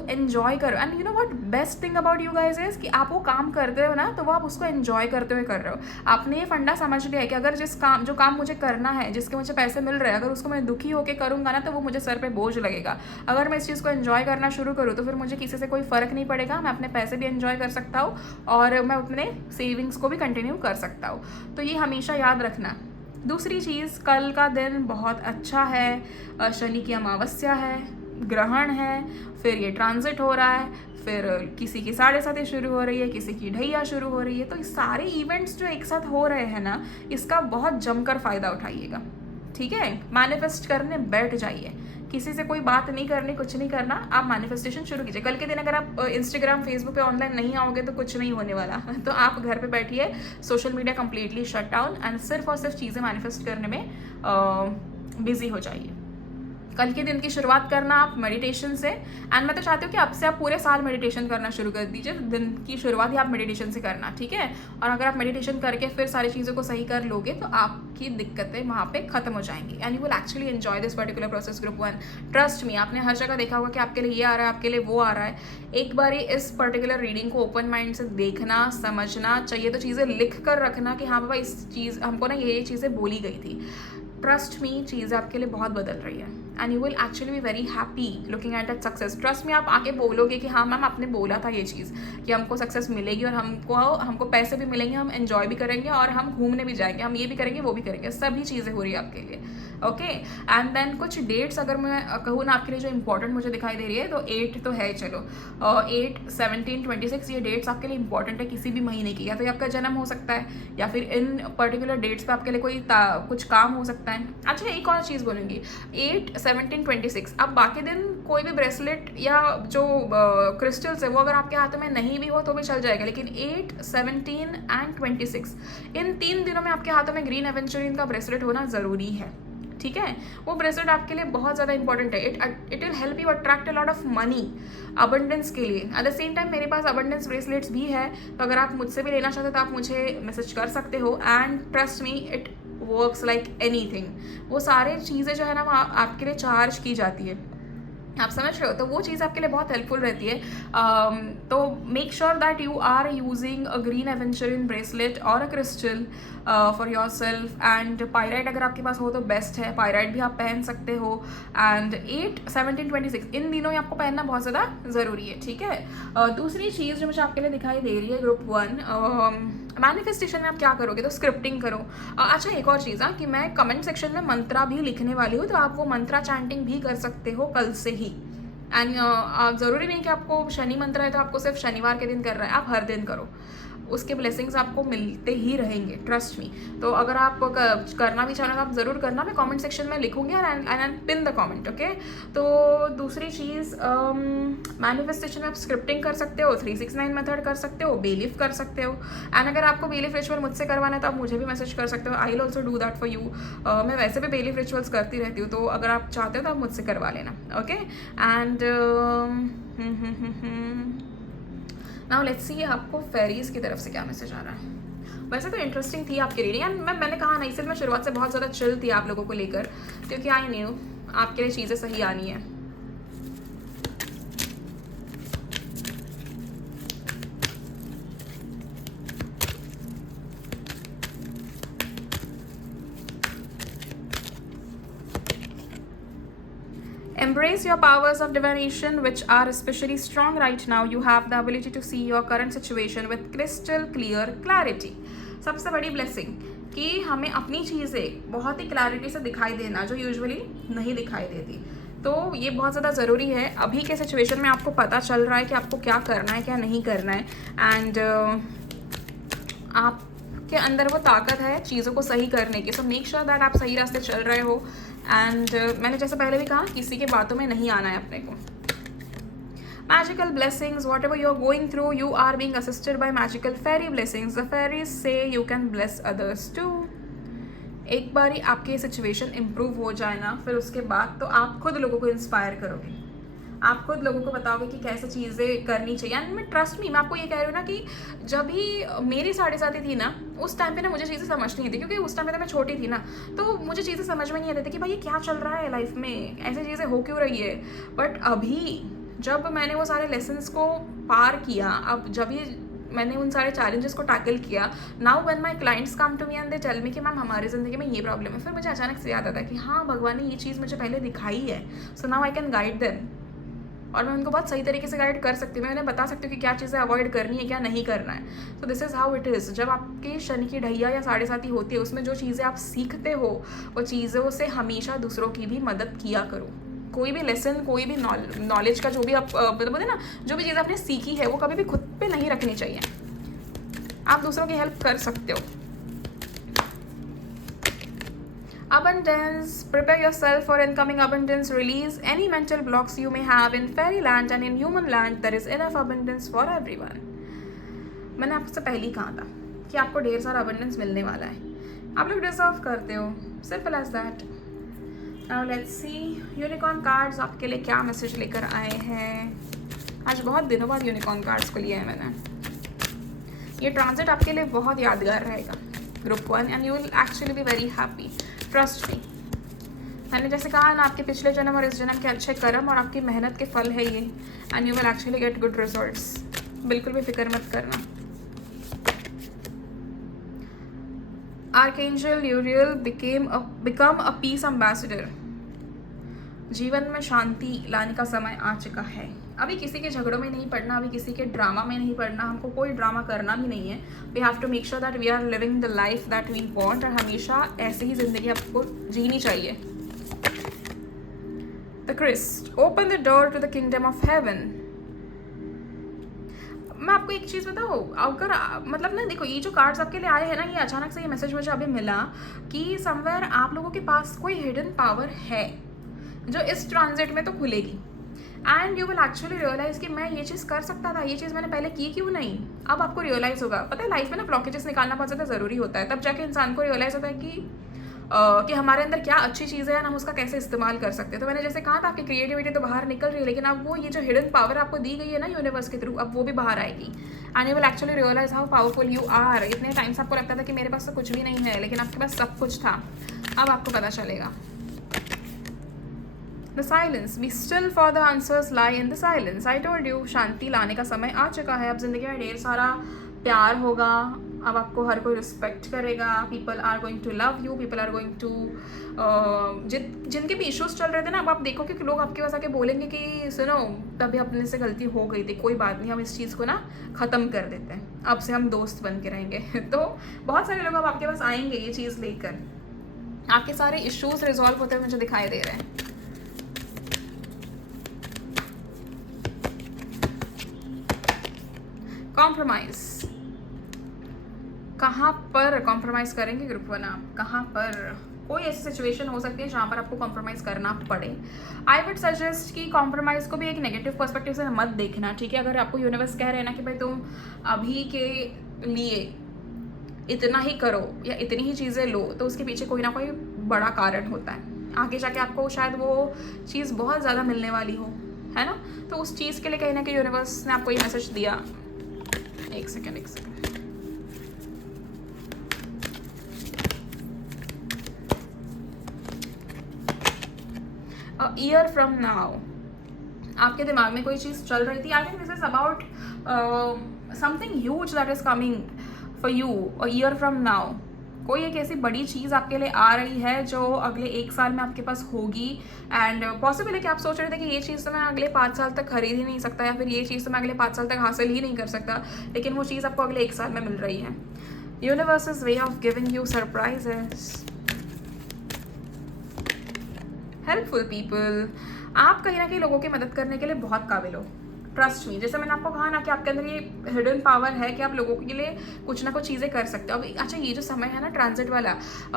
एन्जॉय करो। And you know what best thing about you guys is कि आप वो काम करते हो ना, तो वो आप उसको एन्जॉय करते हुए कर रहे हो। आपने ये फंडा समझ लिया है कि अगर जो काम मुझे करना है, जिसके मुझे पैसे मिल रहे हैं, अगर उसको मैं दुखी होकर करूँगा ना, तो वो मुझे सर पे बोझ लगेगा। अगर मैं इस चीज़ को एन्जॉय करना शुरू करूँ तो फिर मुझे किसी से कोई फ़र्क नहीं पड़ेगा, मैं अपने पैसे भी एन्जॉय कर सकता हूँ और मैं अपने सेविंग्स को भी कंटिन्यू कर सकता हूँ। तो ये हमेशा याद रखना। दूसरी चीज़, कल का दिन बहुत अच्छा है, शनि की अमावस्या है, ग्रहण है, फिर ये ट्रांजिट हो रहा है, फिर किसी की साढ़े साथी शुरू हो रही है, किसी की ढैया शुरू हो रही है। तो ये सारे इवेंट्स जो एक साथ हो रहे हैं ना, इसका बहुत जमकर फ़ायदा उठाइएगा, ठीक है। मैनिफेस्ट करने बैठ जाइए, किसी से कोई बात नहीं करनी, कुछ नहीं करना, आप मैनिफेस्टेशन शुरू कीजिए। कल के दिन अगर आप इंस्टाग्राम फेसबुक पे ऑनलाइन नहीं आओगे तो कुछ नहीं होने वाला। तो आप घर पे बैठिए, social media completely shut down, and सिर्फ और सिर्फ चीज़ें मैनिफेस्ट करने में बिजी हो जाइए। कल के दिन की शुरुआत करना आप मेडिटेशन से, एंड मैं तो चाहती हूँ कि अब से आप पूरे साल मेडिटेशन करना शुरू कर दीजिए। दिन की शुरुआत ही आप मेडिटेशन से करना, ठीक है। और अगर आप मेडिटेशन करके फिर सारी चीज़ों को सही कर लोगे तो आपकी दिक्कतें वहाँ पे ख़त्म हो जाएंगी, and you will actually enjoy this particular process group 1। Trust me, आपने हर जगह देखा होगा कि आपके लिए ये आ रहा है, आपके लिए वो आ रहा है। एक बार इस पर्टिकुलर रीडिंग को ओपन माइंड से देखना, समझना, चाहिए तो चीज़ें लिख कर रखना कि हाँ बाबा इस चीज़ हमको ना ये चीज़ें बोली गई थी। ट्रस्ट मी, चीज़ें आपके लिए बहुत बदल रही है, and you will actually B very happy looking at that success. Trust me, आप आके बोलोगे कि हाँ मैम आपने बोला था ये चीज़ कि हमको सक्सेस मिलेगी और हमको पैसे भी मिलेंगे, हम एंजॉय भी करेंगे और हम घूमने भी जाएंगे, हम ये भी करेंगे वो भी करेंगे, सभी चीज़ें हो रही है आपके लिए, ओके। एंड देन कुछ डेट्स अगर मैं कहूँ ना आपके लिए जो इंपॉर्टेंट मुझे दिखाई दे रही है, तो 8 तो है, चलो 8, 17, 26 ये डेट्स आपके लिए इंपॉर्टेंट है किसी भी महीने की। या तो आपका जन्म हो सकता है या फिर इन पर्टिकुलर डेट्स पे आपके लिए कोई कुछ काम हो सकता है। अच्छा, एक और चीज़ बोलूँगी, 8, 17, 26, अब बाकी दिन कोई भी ब्रेसलेट या जो क्रिस्टल्स है वो अगर आपके हाथों में नहीं भी हो तो भी चल जाएगा, लेकिन 8, 17 एंड 26 इन 3 दिनों में आपके हाथों में ग्रीन एवेंचुरिन का ब्रेसलेट होना ज़रूरी है, ठीक है। वो ब्रेसलेट आपके लिए बहुत ज़्यादा इंपॉर्टेंट है। It will help you attract a lot of money abundance के लिए। एट द सेम टाइम मेरे पास अबंडेंस ब्रेसलेट्स भी है, तो अगर आप मुझसे भी लेना चाहते हो तो आप मुझे मैसेज कर सकते हो, and trust me it works like anything. वो सारे चीज़ें जो है ना वो आपके लिए चार्ज की जाती है, आप समझ रहे हो, तो वो चीज़ आपके लिए बहुत हेल्पफुल रहती है। तो make sure that you are using a green aventurine bracelet और a crystal for yourself, and pyrite अगर आपके पास हो तो बेस्ट है, पायराइट भी आप पहन सकते हो। एंड 8, 17, 26 इन दिनों ही आपको पहनना बहुत ज़्यादा ज़रूरी है, ठीक है। दूसरी चीज़ जो मुझे आपके लिए दिखाई दे रही है ग्रुप 1, मैनिफेस्टेशन में आप क्या करोगे, तो स्क्रिप्टिंग करो। अच्छा, एक और चीज़ कि मैं कमेंट सेक्शन में मंत्रा भी लिखने वाली हूँ, तो आप वो मंत्रा चैंटिंग भी कर सकते हो कल से ही। एंड ज़रूरी नहीं कि आपको शनि मंत्र है तो आपको सिर्फ शनिवार के दिन कर रहा है, आप हर दिन करो, उसके ब्लेसिंग्स आपको मिलते ही रहेंगे, ट्रस्ट मी। तो अगर आप करना भी चाहो तो आप ज़रूर करना, मैं कमेंट सेक्शन में लिखूंगी and pin the comment, okay. तो दूसरी चीज़, मैनिफेस्टेशन में आप स्क्रिप्टिंग कर सकते हो, 369 मेथड कर सकते हो, बेलीफ कर सकते हो, एंड अगर आपको बेलीफ रिचुअल मुझसे करवाना है तो आप मुझे भी मैसेज कर सकते हो, I will also do that for you. मैं वैसे भी बेलीफ रिचुअल्स करती रहती हूँ, तो अगर आप चाहते हो तो आप मुझसे करवा लेना, ओके। एंड नाउ लेट्स सी आपको फेरीज की तरफ से क्या मैसेज आ रहा है। वैसे तो इंटरेस्टिंग थी आपकी रीडिंग, एंड मैंने कहा ना, इसलिए मैं शुरुआत से बहुत ज़्यादा चिल थी आप लोगों को लेकर, क्योंकि आई न्यू आपके लिए चीज़ें सही आनी है। Embrace your powers of divination, which are especially strong right now. You have the ability to see your current situation with crystal clear clarity. सबसे बड़ी ब्लेसिंग कि हमें अपनी चीज़ें बहुत ही क्लैरिटी से दिखाई देना, जो यूजुअली नहीं दिखाई देती, तो ये बहुत ज़्यादा ज़रूरी है। अभी के सिचुएशन में आपको पता चल रहा है कि आपको क्या करना है क्या नहीं करना है, एंड आपके अंदर वो ताकत है चीज़ों को सही करने की। सो मेक श्योर दैट आप सही रास्ते चल रहे हो, एंड मैंने जैसे पहले भी कहा, किसी के बातों में नहीं आना है अपने को। Magical blessings, whatever you're going through, you are being assisted by magical fairy blessings. The fairies say you can bless others too. एक बारी आपकी सिचुएशन इम्प्रूव हो जाए ना, फिर उसके बाद तो आप खुद लोगों को इंस्पायर करोगे, आप खुद लोगों को बताओगे कि कैसे चीज़ें करनी चाहिए। एंड मैं ट्रस्ट मी, मैं आपको ये कह रही हूँ ना कि जब भी मेरी साढ़े साथी थी ना, उस टाइम पे ना मुझे चीज़ें समझ नहीं थी, क्योंकि उस टाइम पे तो मैं छोटी थी ना, तो मुझे चीज़ें समझ में नहीं आती थी कि भाई ये क्या चल रहा है लाइफ में, ऐसी चीज़ें हो क्यों रही है। बट अभी जब मैंने वो सारे लेसन्स को पार किया, अब जब ये मैंने उन सारे चैलेंजेस को टैकल किया, now when my clients come to me and they tell me कि मैम हमारी ज़िंदगी में ये प्रॉब्लम है, फिर मुझे अचानक से याद आता है कि हाँ भगवान ने ये चीज़ मुझे पहले दिखाई है, so now I can guide them, और मैं उनको बहुत सही तरीके से गाइड कर सकती हूँ, मैं उन्हें बता सकती हूँ कि क्या चीज़ें अवॉइड करनी है क्या नहीं करना है। तो this is how it is. जब आपके शनि की ढैया या साढ़े साथी होती है, उसमें जो चीज़ें आप सीखते हो, वो चीज़ों से हमेशा दूसरों की भी मदद किया करो। कोई भी लेसन, कोई भी नॉलेज का जो भी आप बोलते ना, जो भी चीज़ आपने सीखी है वो कभी भी खुद पे नहीं रखनी चाहिए, आप दूसरों की हेल्प कर सकते हो। Abundance, prepare yourself for incoming abundance. Release any mental blocks you may have in fairyland and in human land. There is enough abundance for everyone. मैंने आपसे पहले ही कहा था कि आपको ढेर सारा abundance मिलने वाला है, आप लोग डिजर्व करते हो, simple as that. Now let's see unicorn cards आपके लिए क्या मैसेज लेकर आए हैं। आज बहुत दिनों बाद यूनिकॉर्न कार्ड्स को लिया है मैंने। ये ट्रांजिट आपके लिए बहुत यादगार रहेगा group 1 and you will actually B very happy, trust me. मैंने जैसे कहा ना, आपके पिछले जन्म और इस जन्म के अच्छे कर्म और आपकी मेहनत के फल है ये, and you will actually get good results. बिल्कुल भी फिक्र मत करना। Archangel यूरियल become a piece ambassador. जीवन में शांति लाने का समय आ चुका है। अभी किसी के झगड़ों में नहीं पड़ना, अभी किसी के ड्रामा में नहीं पड़ना, हमको कोई ड्रामा करना भी नहीं है। We have to make sure that we are living the life that we want, और हमेशा ऐसी ही जिंदगी आपको जीनी चाहिए। The Christ open the door to the kingdom of heaven. मैं आपको एक चीज़ बताऊँ, अगर मतलब ना देखो, ये जो कार्ड्स आपके लिए आए हैं ना, ये अचानक से ये मैसेज मुझे अभी मिला कि समवेयर आप लोगों के पास कोई हिडन पावर है जो इस ट्रांजिट में तो खुलेगी, and you will actually realise कि मैं ये चीज़ कर सकता था, ये चीज़ मैंने पहले की क्यों नहीं। अब आपको रियलाइज़ होगा। पता है लाइफ में ना ब्लॉकेजेस निकालना बहुत ज़्यादा ज़रूरी होता है, तब जाके इंसान को रियलाइज़ होता है कि हमारे अंदर क्या अच्छी चीज़ है, हम उसका कैसे इस्तेमाल कर सकते हैं। तो मैंने जैसे कहा था, आपकी क्रिएटिविटी तो बाहर निकल रही है, लेकिन अब वो ये जो हिडन पावर आपको दी गई है ना यूनिवर्स के थ्रू, अब वो भी बाहर आएगी, and you will actually realise how powerful you are. इतने टाइम से आपको लगता था कि मेरे पास तो कुछ भी नहीं है, लेकिन आपके पास सब कुछ था। अब आपको पता चलेगा। The silence, be still for the answers lie in the silence. I told you, शांति लाने का समय आ चुका है। अब जिंदगी में ढेर सारा प्यार होगा, अब आपको हर कोई रिस्पेक्ट करेगा, people are going to love you, people are going to जिनके भी इश्यूज चल रहे थे ना, अब आप देखो कि लोग आपके पास आके बोलेंगे कि सुनो, तभी अपने से गलती हो गई थी, कोई बात नहीं, हम इस चीज़ को ना ख़त्म कर देते हैं, अब से हम दोस्त बन के रहेंगे। तो बहुत सारे लोग अब आपके पास आएंगे ये चीज़ लेकर, आपके सारे इश्यूज रिजॉल्व होते हुए मुझे दिखाई दे रहे हैं। कॉम्प्रोमाइज, कहाँ पर कॉम्प्रोमाइज़ करेंगे ग्रुप 1 आप? कहाँ पर? कोई ऐसी सिचुएशन हो सकती है जहाँ पर आपको कॉम्प्रोमाइज़ करना पड़े। आई वुड सजेस्ट कि कॉम्प्रोमाइज़ को भी एक नेगेटिव पर्सपेक्टिव से मत देखना, ठीक है। अगर आपको यूनिवर्स कह रहे हैं ना कि भाई तुम अभी के लिए इतना ही करो या इतनी ही चीज़ें लो, तो उसके पीछे कोई ना कोई बड़ा कारण होता है। आगे जाके आपको शायद वो चीज़ बहुत ज़्यादा मिलने वाली हो, है ना। तो उस चीज़ के लिए कहीं ना कहीं यूनिवर्स ने आपको ये मैसेज दिया। एक सेकेंड ईयर फ्रॉम नाउ आपके दिमाग में कोई चीज़ चल रही थी। I think this is about something huge that is coming for you a year from now. कोई एक ऐसी बड़ी चीज़ आपके लिए आ रही है जो अगले 1 साल में आपके पास होगी, एंड पॉसिबल है कि आप सोच रहे थे कि ये चीज़ तो मैं अगले 5 साल तक खरीद ही नहीं सकता, या फिर ये चीज़ तो मैं अगले 5 साल तक हासिल ही नहीं कर सकता, लेकिन वो चीज़ आपको अगले 1 साल में मिल रही है। Universe way of giving you surprises. Helpful people, आप कहीं ना कहीं लोगों की मदद करने के लिए बहुत काबिल हो, ट्रस्ट मी। जैसे मैंने आपको कहा ना कि आपके अंदर ये हिडन पावर है कि आप लोगों के लिए कुछ ना कुछ चीज़ें कर सकते हो। अब अच्छा, ये जो समय है ना ट्रांजिट वाला,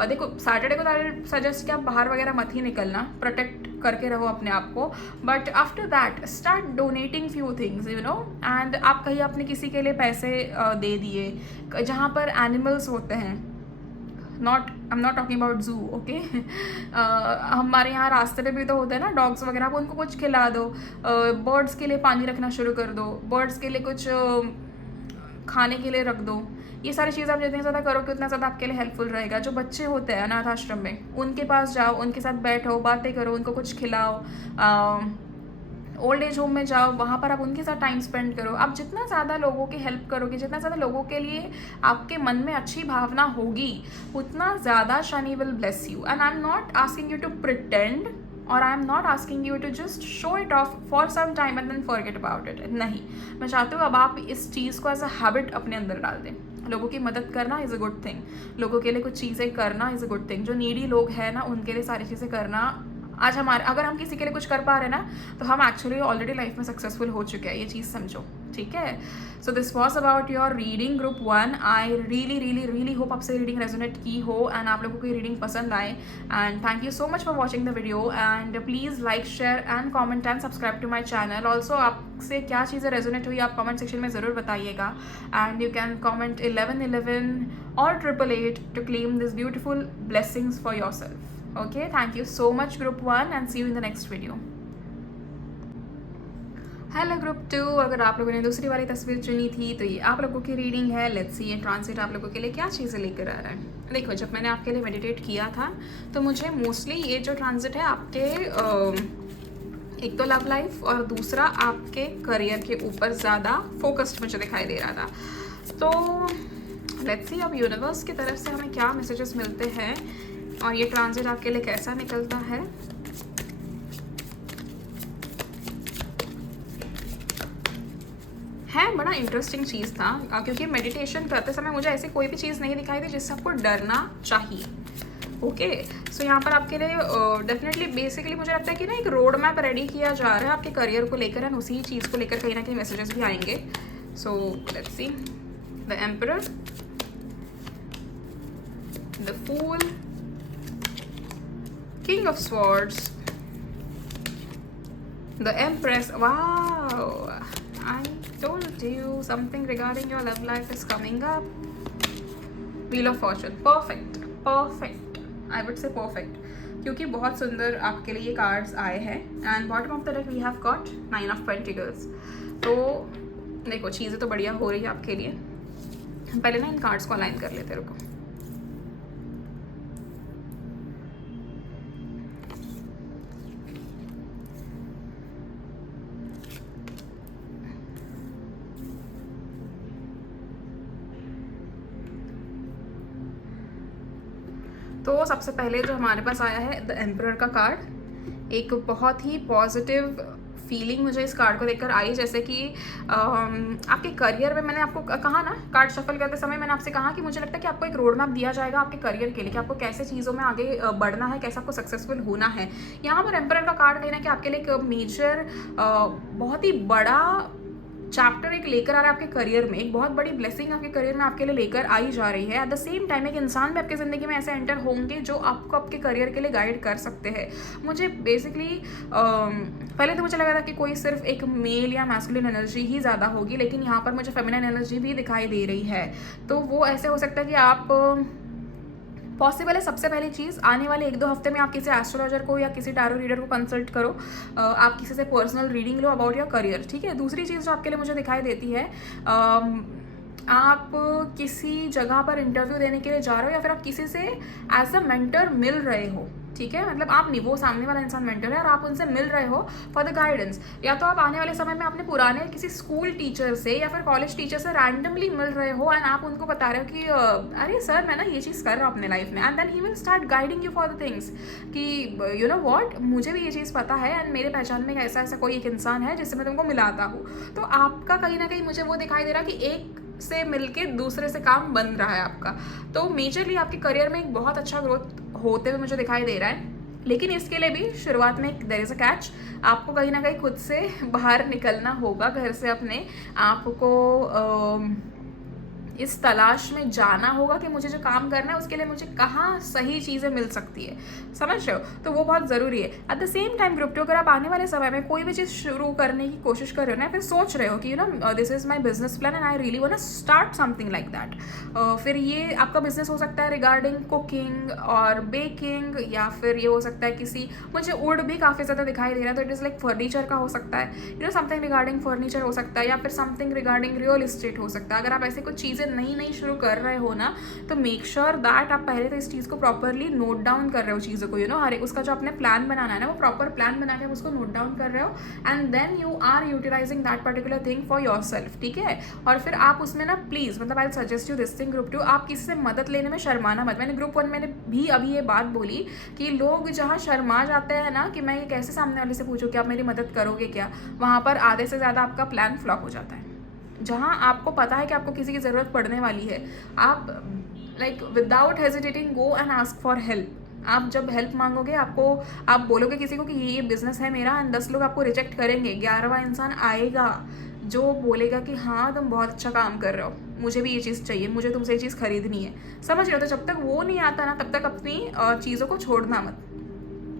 देखो सैटरडे को तो सजेस्ट कि आप बाहर वगैरह मत ही निकलना, प्रोटेक्ट करके रहो अपने आप को, but after that start donating few things, you know. And आप कहीं अपने किसी के लिए पैसे दे दिए जहाँ पर एनिमल्स होते हैं, आई एम नॉट टॉकिंग अबाउट जू, ओके। हमारे यहाँ रास्ते पे भी तो होते हैं ना डॉग्स वगैरह, आप उनको कुछ खिला दो, बर्ड्स के लिए पानी रखना शुरू कर दो, बर्ड्स के लिए कुछ खाने के लिए रख दो। ये सारी चीज़ आप जितनी ज़्यादा करोगे उतना ज़्यादा आपके लिए हेल्पफुल रहेगा। जो बच्चे होते हैं अनाथ आश्रम में, उनके पास जाओ, उनके साथ बैठो, बातें करो, उनको कुछ खिलाओ। ओल्ड एज होम में जाओ, वहाँ पर आप उनके साथ टाइम स्पेंड करो। आप जितना ज़्यादा लोगों की हेल्प करोगे, जितना ज़्यादा लोगों के लिए आपके मन में अच्छी भावना होगी, उतना ज़्यादा Shani will bless you. And I am not asking you to pretend, और I am not asking you to just show it off for some time and then forget about it. नहीं, मैं चाहती हूँ अब आप इस चीज़ को एज अ हैबिट अपने अंदर डाल दें। लोगों की मदद करना इज़ अ गुड थिंग, लोगों के लिए कुछ चीज़ें करना इज़ अ गुड थिंग। जो नीडी लोग हैं ना, उनके लिए सारी चीज़ें करना। आज हमारे, अगर हम किसी के लिए कुछ कर पा रहे हैं ना, तो हम एक्चुअली ऑलरेडी लाइफ में सक्सेसफुल हो चुके हैं, ये चीज़ समझो, ठीक है। So this was about your reading group 1। I really hope आपसे रीडिंग रेजोनेट की हो एंड आप लोगों को ये रीडिंग पसंद आए। And thank you so much for watching the video, and please like, share and comment and subscribe to my channel. Also आपसे क्या चीज़ें रेजोनेट हुई आप कॉमेंट सेक्शन में ज़रूर बताइएगा, and you can comment 1111 or 888 to claim these beautiful blessings for yourself. Okay, thank you so much group 1 and see you in the next video. Hello group 2, अगर आप लोगों ने दूसरी वाली तस्वीर चुनी थी तो ये आप लोगों की रीडिंग है। लेट्स सी ये ट्रांसिट आप लोगों के लिए क्या चीज़ें लेकर आ रहा है। देखो, जब मैंने आपके लिए मेडिटेट किया था तो मुझे मोस्टली ये जो ट्रांसिट है आपके एक तो लव लाइफ और दूसरा आपके करियर के ऊपर ज़्यादा फोकस्ड मुझे दिखाई दे रहा था। तो लेट्स सी अब यूनिवर्स की तरफ से हमें क्या मैसेजेस मिलते हैं और ये ट्रांसिट आपके लिए कैसा निकलता है। बड़ा इंटरेस्टिंग चीज़ था क्योंकि मेडिटेशन करते समय मुझे ऐसी कोई भी चीज़ नहीं दिखाई दी जिससे आपको डरना चाहिए। ओके, सो यहाँ पर आपके लिए डेफिनेटली बेसिकली मुझे लगता है कि ना एक रोड मैप रेडी किया जा रहा है आपके करियर को लेकर एंड उसी चीज़ को लेकर कहीं ना कहीं मैसेजेस भी आएंगे। So let's see the emperor, the fool, king of swords, the empress. Wow, I told you something regarding your love life is coming up. Wheel of Fortune, perfect, perfect. I would say perfect, क्योंकि बहुत सुंदर आपके लिए ये cards आए हैं and bottom of the deck we have got 9 of pentacles. तो देखो चीज़ें तो बढ़िया हो रही है आपके लिए। पहले ना इन कार्ड्स को अलाइन कर लेते, रुको। तो सबसे पहले जो हमारे पास आया है द एम्परर का कार्ड, एक बहुत ही पॉजिटिव फीलिंग मुझे इस कार्ड को देखकर आई। जैसे कि आपके करियर में मैंने आपको कहा ना, कार्ड शफल करते समय मैंने आपसे कहा कि मुझे लगता है कि आपको एक रोड मैप दिया जाएगा आपके करियर के लिए कि आपको कैसे चीज़ों में आगे बढ़ना है, कैसे आपको सक्सेसफुल होना है। यहाँ पर एम्परर का कार्ड कहीं ना कि आपके लिए एक मेजर बहुत ही बड़ा चैप्टर एक लेकर आ रहा है आपके करियर में। एक बहुत बड़ी ब्लेसिंग आपके करियर में आपके लिए लेकर आई जा रही है। एट द सेम टाइम एक इंसान भी आपकी ज़िंदगी में ऐसे एंटर होंगे जो आपको आपके करियर के लिए गाइड कर सकते हैं। मुझे बेसिकली पहले तो मुझे लगा था कि कोई सिर्फ एक मेल या मैस्कुलिन एनर्जी ही ज़्यादा होगी, लेकिन यहाँ पर मुझे फेमिनिन एनर्जी भी दिखाई दे रही है। तो वो ऐसे हो सकता है कि आप पॉसिबल है सबसे पहली चीज़ आने वाले 1-2 हफ्ते में आप किसी एस्ट्रोलॉजर को या किसी टैरो रीडर को कंसल्ट करो, आप किसी से personal reading low about your career, ठीक है। दूसरी चीज़ जो आपके लिए मुझे दिखाई देती है, आप किसी जगह पर इंटरव्यू देने के लिए जा रहे हो या फिर आप किसी से एज अ मेंटर मिल रहे हो, ठीक है। मतलब आप नहीं, वो सामने वाला इंसान मेंटर है और आप उनसे मिल रहे हो फॉर द गाइडेंस। या तो आप आने वाले समय में अपने पुराने किसी स्कूल टीचर से या फिर कॉलेज टीचर से रैंडमली मिल रहे हो एंड आप उनको बता रहे हो कि अरे सर मैं ना ये चीज़ कर रहा हूँ अपने लाइफ में, and then he will start guiding you for the things कि यू नो व्हाट, मुझे भी ये चीज़ पता है एंड मेरे पहचान में ऐसा ऐसा कोई एक इंसान है जिससे मैं तुमको मिलाता हूँ। तो आपका कहीं ना कहीं मुझे वो दिखाई दे रहा कि एक से मिलके दूसरे से काम बन रहा है आपका। तो मेजरली आपके करियर में एक बहुत अच्छा ग्रोथ होते हुए मुझे दिखाई दे रहा है। लेकिन इसके लिए भी शुरुआत में देयर इज़ अ कैच, आपको कहीं ना कहीं खुद से बाहर निकलना होगा घर से, अपने आपको इस तलाश में जाना होगा कि मुझे जो काम करना है उसके लिए मुझे कहाँ सही चीज़ें मिल सकती है, समझ रहे हो। तो वो बहुत ज़रूरी है। Eight the same time group 2, अगर आप आने वाले समय में कोई भी चीज़ शुरू करने की कोशिश कर रहे हो ना, फिर सोच रहे हो कि you know this is my business plan and I really want to start something like that, फिर ये आपका बिजनेस हो सकता है रिगार्डिंग कुकिंग और बेकिंग, या फिर ये हो सकता है किसी, मुझे वुड भी काफ़ी ज़्यादा दिखाई दे रहा है, तो इट इज़ लाइक फर्नीचर का हो सकता है, you know something regarding furniture हो सकता है, या फिर समथिंग रिगार्डिंग रियल इस्टेट हो सकता है। अगर आप ऐसी कुछ चीज़ें नई शुरू कर रहे हो ना, तो मेक श्योर दैट आप पहले तो इस चीज़ को प्रॉपरली नोट डाउन कर रहे हो चीज़ों को, यू नो हर एक उसका जो आपने प्लान बनाना है ना, वो प्रॉपर प्लान बना के उसको नोट डाउन कर रहे हो and then you are utilising that particular thing for yourself, ठीक है। और फिर आप उसमें ना प्लीज़, मतलब I suggest you this thing group 2, आप किसी से मदद लेने में शर्माना मत। मैंने ग्रुप 1 में भी अभी ये बात बोली कि लोग जहाँ शर्मा जाते हैं ना कि मैं ये कैसे सामने वाले से पूछूं कि आप मेरी मदद करोगे क्या, वहाँ पर आधे से ज़्यादा आपका प्लान फ्लॉप हो जाता है। जहाँ आपको पता है कि आपको किसी की ज़रूरत पड़ने वाली है, आप like without hesitating go and ask for help. आप जब हेल्प मांगोगे, आप बोलोगे किसी को कि ये बिज़नेस है मेरा, एंड 10 लोग आपको रिजेक्ट करेंगे, 11वां इंसान आएगा जो बोलेगा कि हाँ तुम बहुत अच्छा काम कर रहे हो, मुझे भी ये चीज़ चाहिए, मुझे तुमसे ये चीज़ खरीदनी है, समझ रहे हो। तो जब तक वो नहीं आता ना, तब तक अपनी चीज़ों को छोड़ना मत।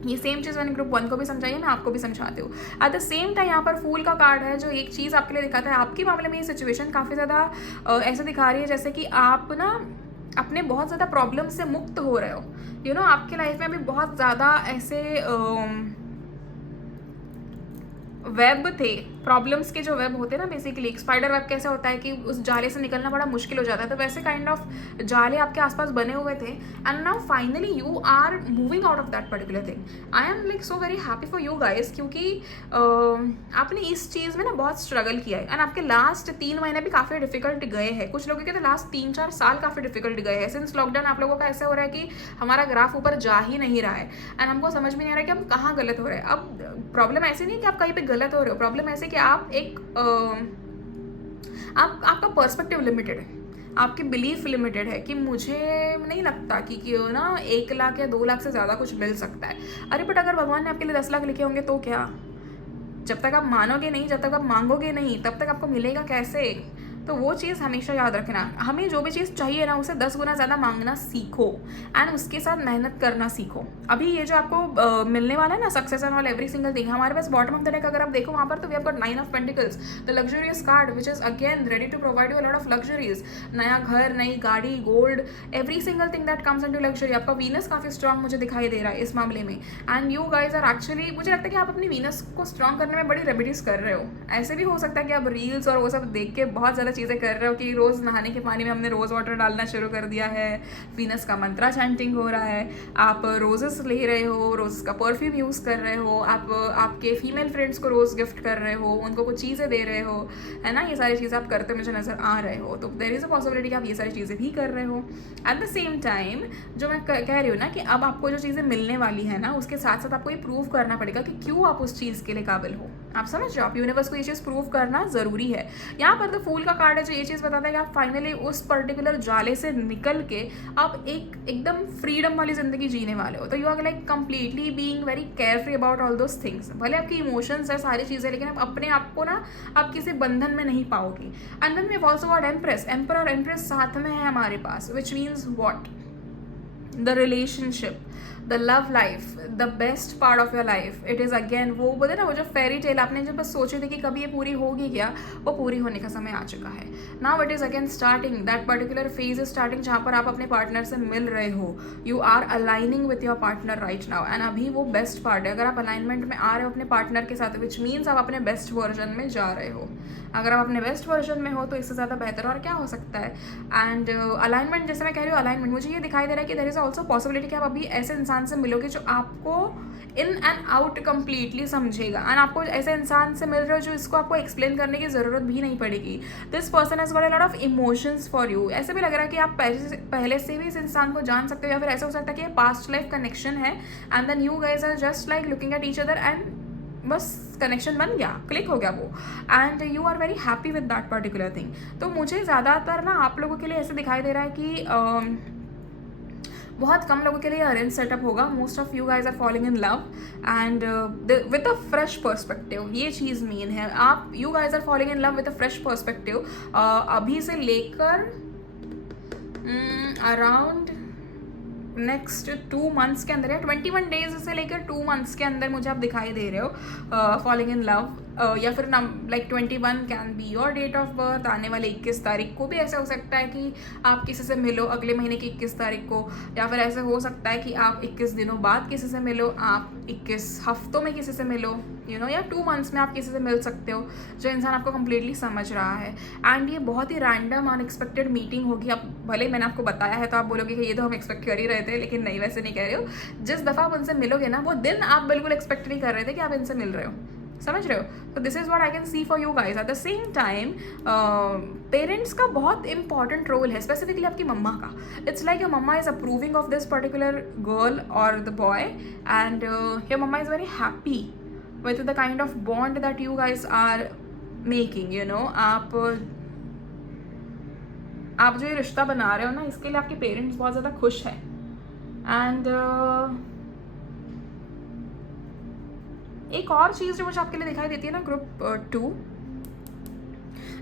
ये सेम चीज़ मैंने ग्रुप 1 को भी समझाई है, मैं आपको भी समझाती हूँ। एट द सेम टाइम यहाँ पर फूल का कार्ड है जो एक चीज़ आपके लिए दिखाता है। आपके मामले में ये सिचुएशन काफ़ी ज़्यादा ऐसे दिखा रही है जैसे कि आप ना अपने बहुत ज़्यादा प्रॉब्लम से मुक्त हो रहे हो। आपके लाइफ में अभी बहुत ज़्यादा ऐसे वेब थे, प्रॉब्लम्स के जो वेब होते हैं ना, बेसिकली एक स्पाइडर वेब कैसे होता है कि उस जाले से निकलना बड़ा मुश्किल हो जाता है, तो वैसे काइंड ऑफ जाले आपके आसपास बने हुए थे। And now finally you are moving out of that particular thing. I am like so very happy for you guys, क्योंकि आपने इस चीज़ में ना बहुत स्ट्रगल किया है। एंड आपके लास्ट 3 महीने भी काफ़ी डिफिकल्ट गए हैं, कुछ लोगों के तो लास्ट 3-4 साल काफ़ी डिफिकल्ट गए हैं। सिंस लॉकडाउन आप लोगों का ऐसा हो रहा है कि हमारा ग्राफ ऊपर जा ही नहीं रहा है, एंड हमको समझ में नहीं आ रहा है कि हम कहाँ गलत हो रहे हैं। अब प्रॉब्लम ऐसी नहीं है कि आप कहीं पे गलत हो रहे हो, प्रॉब्लम ऐसे कि आप एक आपका पर्सपेक्टिव लिमिटेड है, आपकी बिलीफ लिमिटेड है कि मुझे नहीं लगता कि ना 1 लाख या 2 लाख से ज़्यादा कुछ मिल सकता है। अरे बट अगर भगवान ने आपके लिए 10 लाख लिखे होंगे तो क्या? जब तक आप मानोगे नहीं, जब तक आप मांगोगे नहीं, तब तक आपको मिलेगा कैसे? तो वो चीज़ हमेशा याद रखना। हमें जो भी चीज़ चाहिए ना, उसे 10 गुना ज़्यादा मांगना सीखो एंड उसके साथ मेहनत करना सीखो। अभी ये जो आपको मिलने वाला है ना, success and all every single thing, हमारे पास बॉटम ऑफ द डेक अगर आप देखो वहाँ पर, तो we have got 9 of pentacles, the luxurious card which is again ready to provide you a lot of luxuries. नया घर, नई गाड़ी, gold, every single thing that comes into luxury. आपका वीनस काफ़ी स्ट्रॉन्ग मुझे दिखाई दे रहा है इस मामले में, and you guys are actually, मुझे लगता है कि आप अपनी वीनस को स्ट्रॉन्ग करने में बड़ी रेमेडीज कर रहे हो। ऐसे भी हो सकता है कि आप रील्स और वो सब देख के बहुत ज़्यादा चीज़ें कर रहे हो कि रोज़ नहाने के पानी में हमने रोज़ वाटर डालना शुरू कर दिया है, वीनस का मंत्रा चैंटिंग हो रहा है, आप रोजेस ले रहे हो, रोज़ का परफ्यूम यूज़ कर रहे हो, आप आपके फीमेल फ्रेंड्स को रोज़ गिफ्ट कर रहे हो, उनको कुछ चीज़ें दे रहे हो, है ना। ये सारी चीज़ें आप करते मुझे नज़र आ रहे हो, तो देयर इज़ अ पॉसिबिलिटी कि आप ये सारी चीज़ें भी कर रहे हो। एट द सेम टाइम जो मैं कह रही हूँ ना कि अब आपको जो चीज़ें मिलने वाली है ना, उसके साथ साथ आपको ये प्रूव करना पड़ेगा कि क्यों आप उस चीज़ के लिए काबिल हो। आप समझ रहे हो, आप यूनिवर्स को ये चीज़ प्रूव करना ज़रूरी है। यहाँ पर तो फूल का कार्ड है जो ये चीज़ बताता है कि आप फाइनली उस पर्टिकुलर जाले से निकल के आप एकदम फ्रीडम वाली ज़िंदगी जीने वाले हो। तो you are like completely being very carefree about all those things. भले आपकी इमोशंस है, सारी चीज़ें, लेकिन आप अपने आप को ना आप किसी बंधन में नहीं पाओगे। And then we have also got empress, emperor और एम्प्रेस साथ में है हमारे पास, which means what, the relationship, the love life, the best part of your life. It is again वो बोले ना, वो जो फेरी टेल आपने जब बस सोचे थे कि कभी ये पूरी होगी क्या, वो पूरी होने का समय आ चुका है। Now it is again starting, that particular phase is starting जहाँ पर आप अपने पार्टनर से मिल रहे हो। You are aligning with your partner right now, and अभी वो बेस्ट पार्ट है। अगर आप अलाइनमेंट में आ रहे हो अपने पार्टनर के साथ, विच मीन्स आप अपने बेस्ट वर्जन में जा रहे हो। अगर आप अपने बेस्ट वर्जन में हो तो इससे ज़्यादा बेहतर और क्या हो सकता है। एंड अलाइनमेंट, जैसे मैं कह रही हूँ अलाइनमेंट, मुझे ये दिखाई दे रहा है कि देयर इज़ ऑल्सो पॉसिबिलिटी कि आप अभी ऐसे इंसान से मिलोगे जो आपको इन एंड आउट कंप्लीटली समझेगा, एंड आपको ऐसे इंसान से मिल रहे हो जो इसको आपको एक्सप्लेन करने की ज़रूरत भी नहीं पड़ेगी। This person has got a lot of emotions for you. ऐसे भी लग रहा है कि आप पहले से भी इस इंसान को जान सकते हो, या फिर ऐसा हो सकता है कि ये पास्ट लाइफ कनेक्शन है, and then you guys are just like looking at each other, and बस कनेक्शन बन गया, क्लिक हो गया वो, and you are very happy with that particular thing. तो मुझे ज़्यादातर ना आप लोगों के लिए ऐसे दिखाई दे रहा है कि बहुत कम लोगों के लिए अरेंज सेटअप होगा। Most of you guys are falling in love and with a fresh perspective, ये चीज़ मेन है। आप you guys are falling in love with a fresh perspective. अभी से लेकर अराउंड नेक्स्ट 2 मंथ्स के अंदर, या 21 डेज से लेकर 2 मंथ्स के अंदर मुझे आप दिखाई दे रहे हो फॉलिंग इन लव, या फिर like 21 can be your date of birth. आने वाले 21 तारीख को भी ऐसा हो सकता है कि आप किसी से मिलो, अगले महीने की 21 तारीख को, या फिर ऐसा हो सकता है कि आप 21 दिनों बाद किसी से मिलो, आप 21 हफ्तों में किसी से मिलो, यू नो, या 2 मंथ्स में आप किसी से मिल सकते हो जो इंसान आपको कम्प्लीटली समझ रहा है। एंड ये बहुत ही रैंडम अनएक्सपेक्टेड मीटिंग होगी। अब भले मैंने आपको बताया है तो आप बोलोगे कि ये तो हम एक्सपेक्ट कर ही रहे थे, लेकिन नहीं, वैसे नहीं कह रहे हो। जिस दफ़ा आप उनसे मिलोगे ना, वो दिन आप बिल्कुल एक्सपेक्ट नहीं कर रहे थे कि आप इनसे मिल रहे हो, समझ रहे हो। तो this is what I can see for you guys. At the same time parents का बहुत इंपॉर्टेंट रोल है, स्पेसिफिकली आपकी मम्मा का। It's like your mamma is approving of this particular girl और the boy, and your mamma is very happy with the kind of bond that you guys are making, you know। आप जो ये रिश्ता बना रहे हो ना, इसके लिए आपके पेरेंट्स बहुत ज़्यादा खुश हैं। एंड एक और चीज़ जो मुझे आपके लिए दिखाई देती है ना, ग्रुप 2,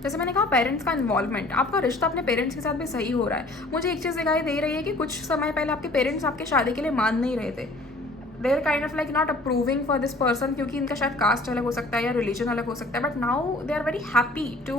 जैसे मैंने कहा पेरेंट्स का इन्वॉल्वमेंट, आपका रिश्ता अपने पेरेंट्स के साथ भी सही हो रहा है। मुझे एक चीज़ दिखाई दे रही है कि कुछ समय पहले आपके पेरेंट्स आपके शादी के लिए मान नहीं रहे थे। They are kind of like not approving for this person, क्योंकि इनका शायद कास्ट अलग हो सकता है या रिलीजन अलग हो सकता है, but now they are very happy to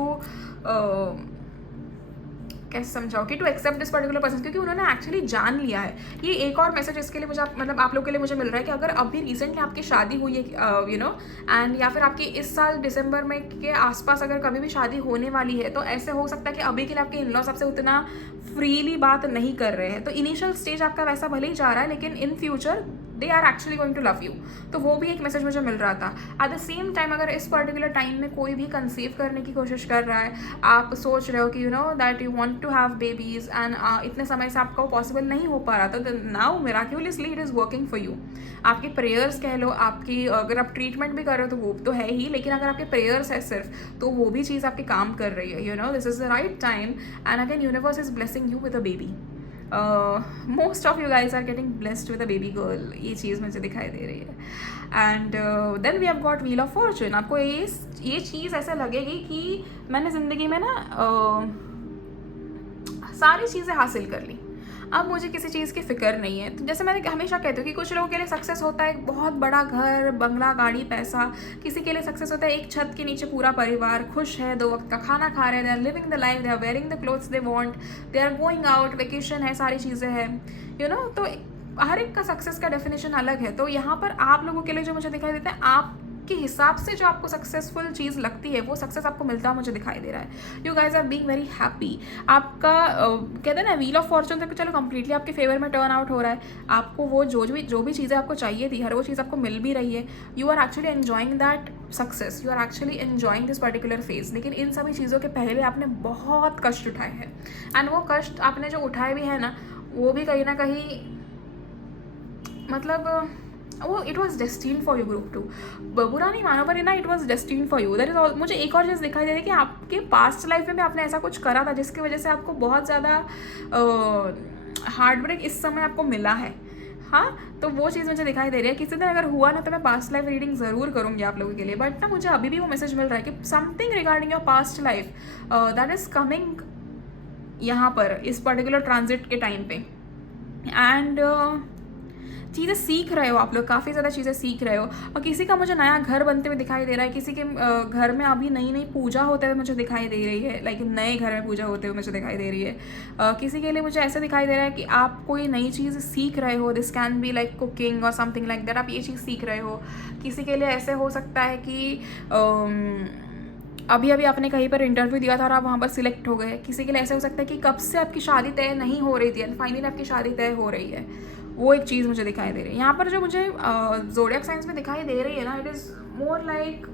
कैसे समझाओ कि to accept this particular person, क्योंकि उन्होंने एक्चुअली जान लिया है। ये एक और मैसेज इसके लिए मुझे मतलब आप लोग के लिए मुझे मिल रहा है कि अगर अभी रिसेंटली आपकी शादी हुई है यू नो एंड या फिर आपकी इस साल दिसंबर में के आसपास अगर कभी भी शादी होने वाली है, तो ऐसे हो सकता है कि अभी के लिए आपके इन-लॉज आपसे उतना फ्रीली बात नहीं कर रहे हैं। तो इनिशियल स्टेज आपका वैसा भले ही जा रहा है, लेकिन in future they are actually going to love you. तो वो भी एक मैसेज मुझे मिल रहा था। एट द सेम टाइम अगर इस पर्टिकुलर टाइम में कोई भी कंसीव करने की कोशिश कर रहा है, आप सोच रहे हो कि you know that you want to have babies and इतने समय से आपका वो पॉसिबल नहीं हो पा रहा था, तो now miraculously it is working for you. आपकी प्रेयर्स कह लो, आपकी अगर आप ट्रीटमेंट भी कर रहे हो तो वो तो है ही, लेकिन अगर आपके प्रेयर्स है सिर्फ, तो वो भी चीज़ आपके काम कर रही है। You know this is the right time and again universe is blessing you with a baby. Most of you guys are getting blessed with a baby girl, ये चीज़ मुझे दिखाई दे रही है। And then we have got wheel of fortune. आपको ये चीज़ ऐसे लगेगी कि मैंने ज़िंदगी में ना सारी चीज़ें हासिल कर ली, अब मुझे किसी चीज़ की फ़िक्र नहीं है। तो जैसे मैंने हमेशा कहती हूँ कि कुछ लोगों के लिए सक्सेस होता है एक बहुत बड़ा घर, बंगला, गाड़ी, पैसा। किसी के लिए सक्सेस होता है एक छत के नीचे पूरा परिवार खुश है, 2 वक्त का खाना खा रहे हैं, they are living the life, they are wearing the clothes they want, they are going out, vacation है, सारी चीज़ें हैं, यू नो। तो हर एक का सक्सेस का डेफिनेशन अलग है। तो यहाँ पर आप लोगों के लिए जो मुझे दिखाई देता है, आपके हिसाब से जो आपको सक्सेसफुल चीज़ लगती है, वो सक्सेस आपको मिलता मुझे दिखाई दे रहा है। You guys are being very happy. आपका कहते हैं ना व्हील ऑफ फॉर्चून तक चलो कंप्लीटली आपके फेवर में टर्न आउट हो रहा है। आपको वो जो भी चीज़ें आपको चाहिए थी, हर वो चीज़ आपको मिल भी रही है। You are actually enjoying that success, you are actually enjoying this particular phase. लेकिन इन सभी चीज़ों के पहले आपने बहुत कष्ट उठाए हैं, एंड वो कष्ट आपने जो उठाए भी है ना, वो भी कहीं ना कहीं मतलब वो it was destined for you group two. बुरा नहीं मानो, पर ना it was destined for you. That is मुझे एक और चीज़ दिखाई दे रही है कि आपके पास्ट लाइफ में भी आपने ऐसा कुछ करा था जिसकी वजह से आपको बहुत ज़्यादा हार्ट ब्रेक इस समय आपको मिला है। हाँ, तो वो चीज़ मुझे दिखाई दे रही है। किसी दिन अगर हुआ ना तो मैं पास्ट लाइफ रीडिंग ज़रूर करूँगी आप लोगों के लिए। बट ना मुझे अभी भी वो मैसेज मिल रहा है कि something regarding your past life that is coming यहाँ पर इस पर्टिकुलर ट्रांजिट के टाइम पे। एंड चीज़ें सीख रहे हो आप लोग, काफ़ी ज़्यादा चीज़ें सीख रहे हो। और किसी का मुझे नया घर बनते हुए दिखाई दे रहा है, किसी के घर में अभी नई नई पूजा होते हुए मुझे दिखाई दे रही है, लाइक नए घर में पूजा होते हुए मुझे दिखाई दे रही है। किसी के लिए मुझे ऐसा दिखाई दे रहा है कि आप कोई नई चीज़ सीख रहे हो। This can be like cooking और समथिंग लाइक दैट, आप ये चीज़ सीख रहे हो। किसी के लिए ऐसे हो सकता है कि अभी अभी आपने कहीं पर इंटरव्यू दिया था और आप वहाँ पर सिलेक्ट हो गए। किसी के लिए ऐसा हो सकता है कि कब से आपकी शादी तय नहीं हो रही थी एंड फाइनली आपकी शादी तय हो रही है। वो एक चीज़ मुझे दिखाई दे रही है। यहाँ पर जो मुझे ज़ोडिएक साइंस में दिखाई दे रही है ना, it is more like